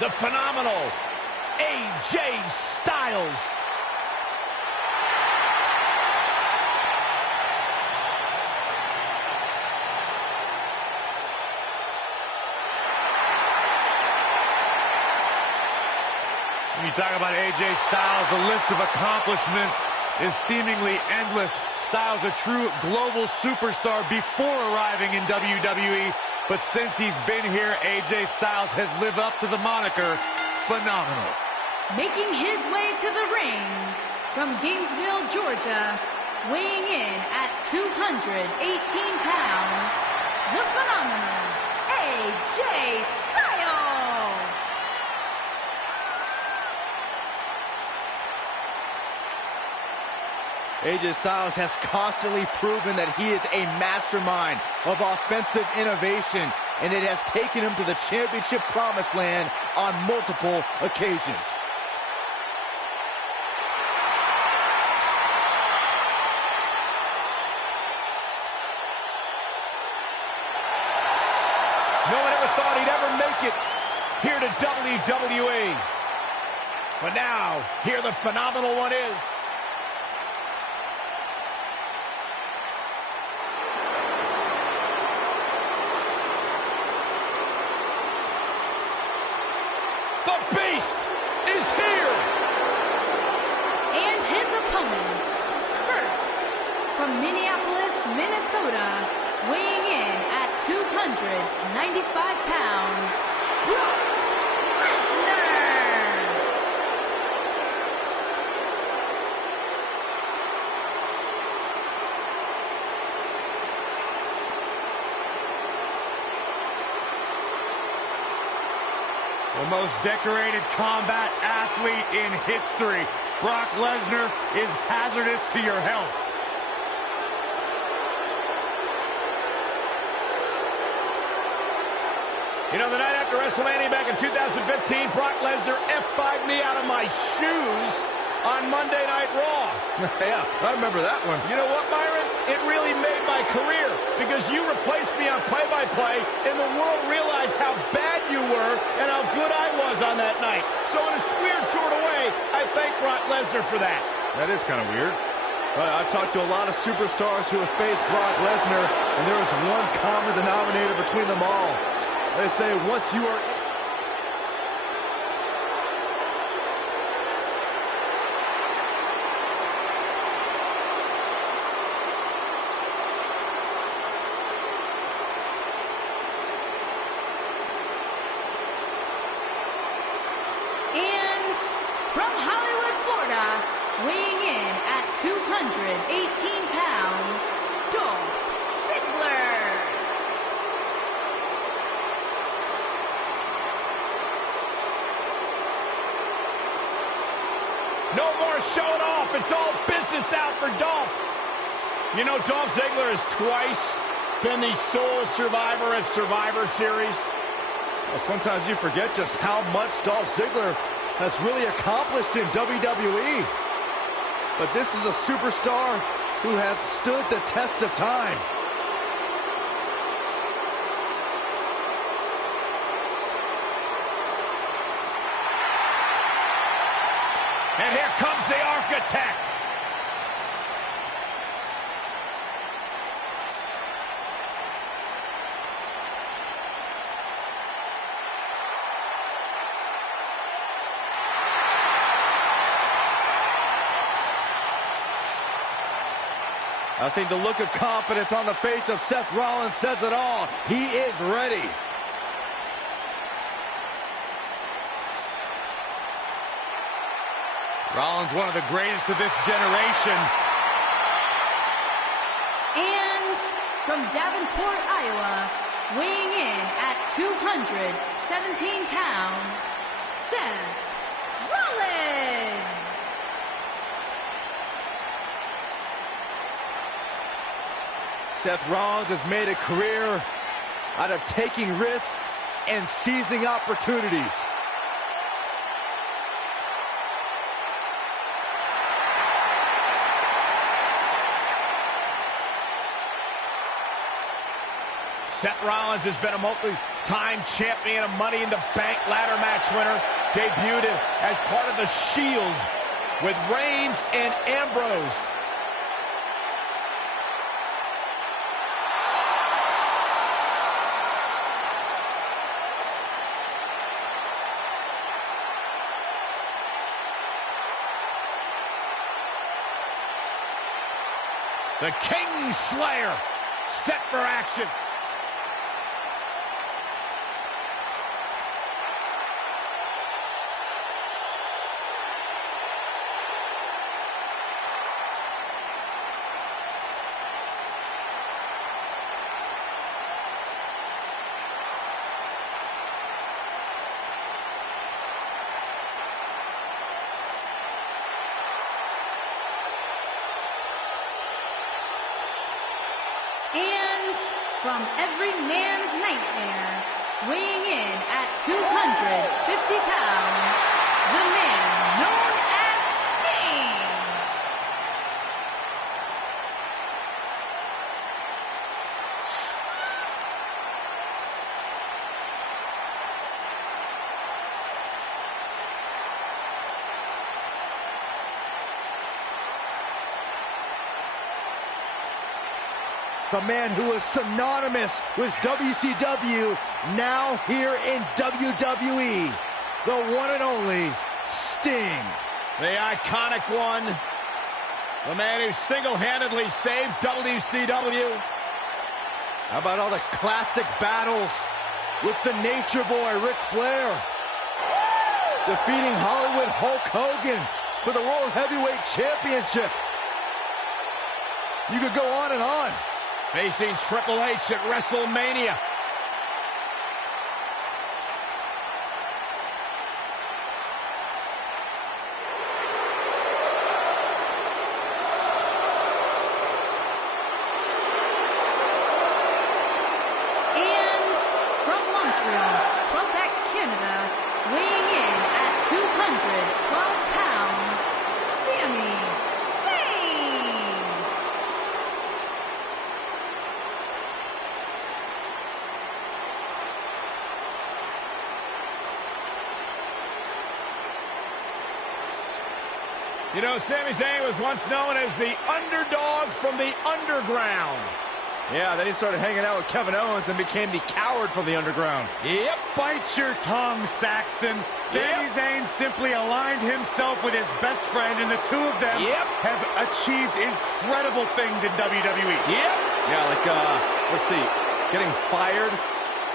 The phenomenal AJ Styles. When you talk about AJ Styles, the list of accomplishments is seemingly endless. Styles, a true global superstar before arriving in WWE, But since he's been here, AJ Styles has lived up to the moniker phenomenal. Making his way to the ring from Gainesville, Georgia, weighing in at 218 pounds, the phenomenal AJ Styles. AJ Styles has constantly proven that he is a mastermind of offensive innovation, and it has taken him to the championship promised land on multiple occasions. No one ever thought he'd ever make it here to WWE. But now, here the phenomenal one is. The Beast is here! And his opponents, first, from Minneapolis, Minnesota, weighing in at 295 pounds, Brock Lesnar! The most decorated combat athlete in history. Brock Lesnar is hazardous to your health. You know, the night after WrestleMania back in 2015, Brock Lesnar F5'd me out of my shoes on Monday Night Raw. Yeah, I remember that one. You know what, Byron? It really made my career because you replaced me on play-by-play, and the world realized how bad you were and how good I was on that night. So in a weird sort of way, I thank Brock Lesnar for that. That is kind of weird. I've talked to a lot of superstars who have faced Brock Lesnar, and there is one common denominator between them all. They say once you are... And from Hollywood, Florida, weighing in at 218 pounds, Dolph Ziggler. No more showing off. It's all business out for Dolph. You know, Dolph Ziggler has twice been the sole survivor at Survivor Series. Well, sometimes you forget just how much Dolph Ziggler has really accomplished in WWE. But this is a superstar who has stood the test of time. And here comes the Architect. I think the look of confidence on the face of Seth Rollins says it all. He is ready. Rollins, one of the greatest of this generation. And from Davenport, Iowa, weighing in at 217 pounds, Seth Rollins. Seth Rollins has made a career out of taking risks and seizing opportunities. Seth Rollins has been a multi-time champion, a Money in the Bank ladder match winner, debuted as part of the Shield with Reigns and Ambrose. The King Slayer set for action. And from every man's nightmare, weighing in at 250 pounds, the man known as Sting. The man who was synonymous with WCW, now here in WWE. The one and only Sting. The iconic one. The man who single-handedly saved WCW. How about all the classic battles with the Nature Boy, Ric Flair? Defeating Hollywood Hulk Hogan for the World Heavyweight Championship. You could go on and on. Facing Triple H at WrestleMania. And from Montreal, Quebec, Canada, weighing in at 212 pounds, Sami Zayn. You know, Sami Zayn was once known as the underdog from the underground. Yeah, then he started hanging out with Kevin Owens and became the coward from the underground. Yep. Bite your tongue, Saxton. Sami Zayn simply aligned himself with his best friend, and the two of them have achieved incredible things in WWE. Yeah, like, let's see, getting fired.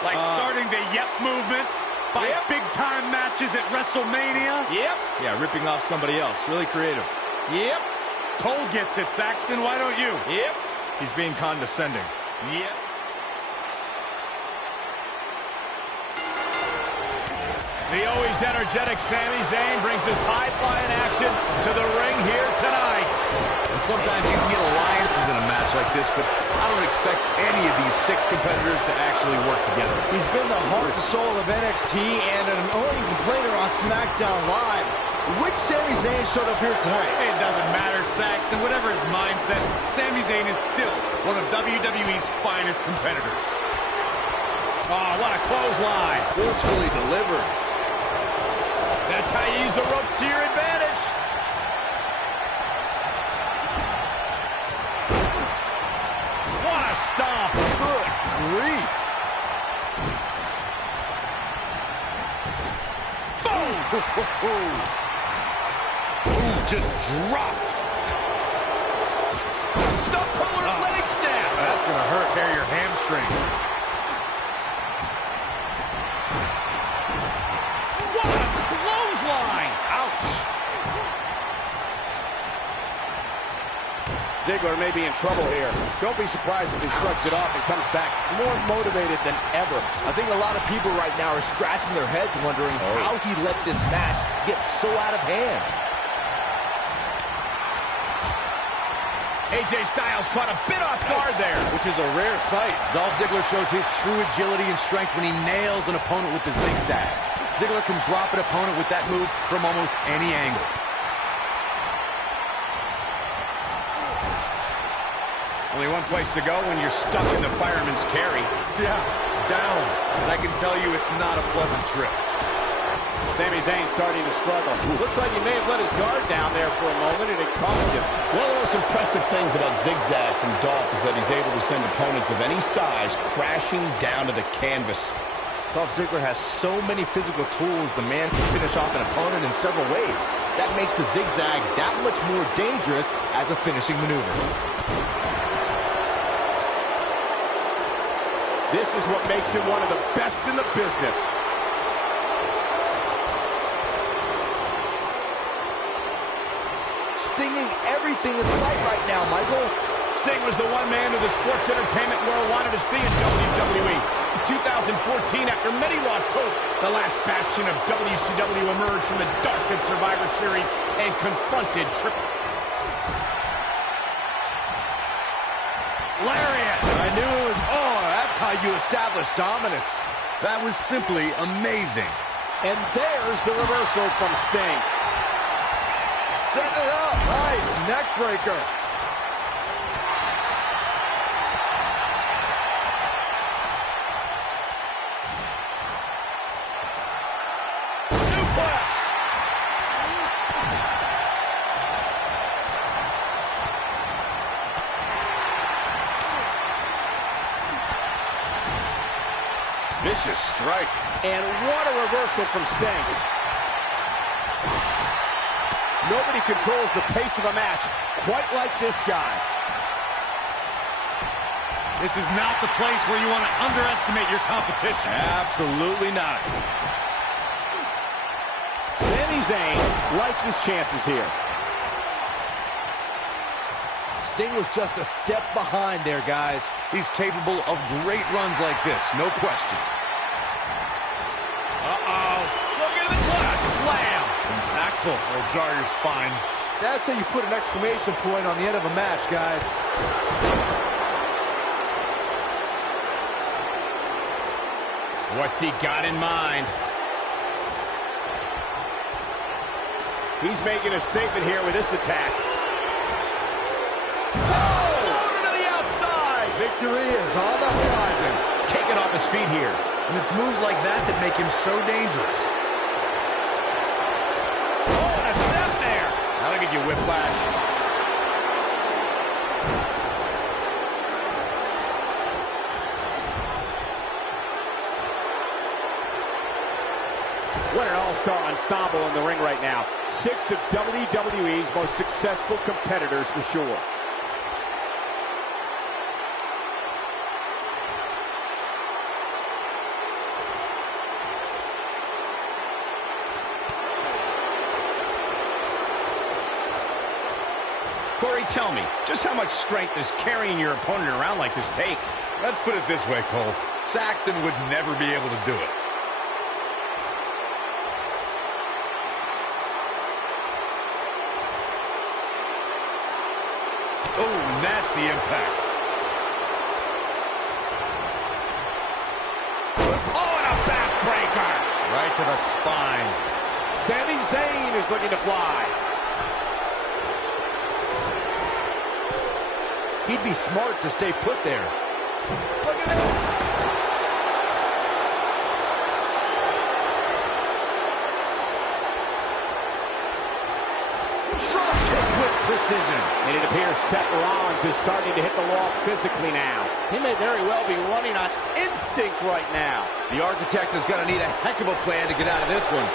Like starting the Yep movement by big-time matches at WrestleMania. Yeah, ripping off somebody else. Really creative. Cole gets it, Saxton. Why don't you? He's being condescending. The always energetic Sami Zayn brings his high-flying action to the ring here tonight. And sometimes you can get alliances in a match like this, but I don't expect any of these 6 competitors to actually work together. He's been the heart and soul of NXT and an annoying complainer on SmackDown Live. Which Sami Zayn showed up here tonight? It doesn't matter, Saxton. Whatever his mindset, Sami Zayn is still one of WWE's finest competitors. Oh, what a clothesline. Forcefully delivered. That's how you use the ropes to your advantage. What a stomp. Good grief. Boom. Ooh, just dropped. Stump puller leg snap. That's going to hurt. Tear your hamstring. What a clothesline. Ouch. Ziggler may be in trouble here. Don't be surprised if he shrugs it off and comes back more motivated than ever. I think a lot of people right now are scratching their heads wondering how he let this match get so out of hand. AJ Styles caught a bit off guard there. Which is a rare sight. Dolph Ziggler shows his true agility and strength when he nails an opponent with the zigzag. Ziggler can drop an opponent with that move from almost any angle. Only one place to go when you're stuck in the fireman's carry. Yeah, down. And I can tell you it's not a pleasant trip. Sami Zayn starting to struggle. Looks like he may have let his guard down there for a moment, and it cost him. One of the most impressive things about Zigzag from Dolph is that he's able to send opponents of any size crashing down to the canvas. Dolph Ziggler has so many physical tools. The man can finish off an opponent in several ways. That makes the zigzag that much more dangerous as a finishing maneuver. This is what makes him one of the best in the business. Stinging everything in sight right now, Michael. Sting was the one man who the sports entertainment world wanted to see in WWE. In 2014, after many lost hope, the last bastion of WCW emerged from the darkened Survivor Series and confronted Triple. Lariat! you establish dominance. That was simply amazing. And there's the reversal from Sting. Set it up. Nice neck breaker. Suplex. Vicious strike. And what a reversal from Sting. Nobody controls the pace of a match quite like this guy. This is not the place where you want to underestimate your competition. Absolutely not. Sami Zayn likes his chances here. Sting was just a step behind there, guys. He's capable of great runs like this, no question. Uh-oh. Look at the glass slam. Impactful. It'll jar your spine. That's how you put an exclamation point on the end of a match, guys. What's he got in mind? He's making a statement here with this attack. Oh! To the outside! Victory is on the horizon. Taken off his feet here. And it's moves like that that make him so dangerous. Oh, and a step there. That'll get you whiplash. What an all-star ensemble in the ring right now. 6 of WWE's most successful competitors for sure. Corey, tell me, just how much strength does carrying your opponent around like this take? Let's put it this way, Cole. Saxton would never be able to do it. Oh, nasty impact. Oh, and a backbreaker. Right to the spine. Sami Zayn is looking to fly. He'd be smart to stay put there. Look at this. Drop kick with precision. And it appears Seth Rollins is starting to hit the wall physically now. He may very well be running on instinct right now. The Architect is going to need a heck of a plan to get out of this one.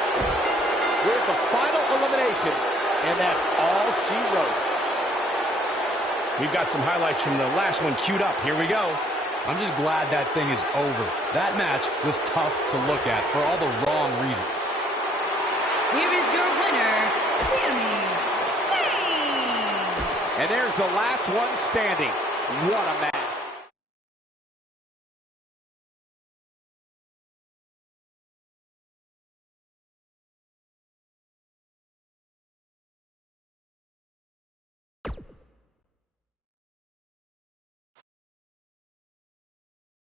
We're at the final elimination, and that's all she wrote. We've got some highlights from the last one queued up. Here we go. I'm just glad that thing is over. That match was tough to look at for all the wrong reasons. Here is your winner, Sami Zayn. And there's the last one standing. What a match.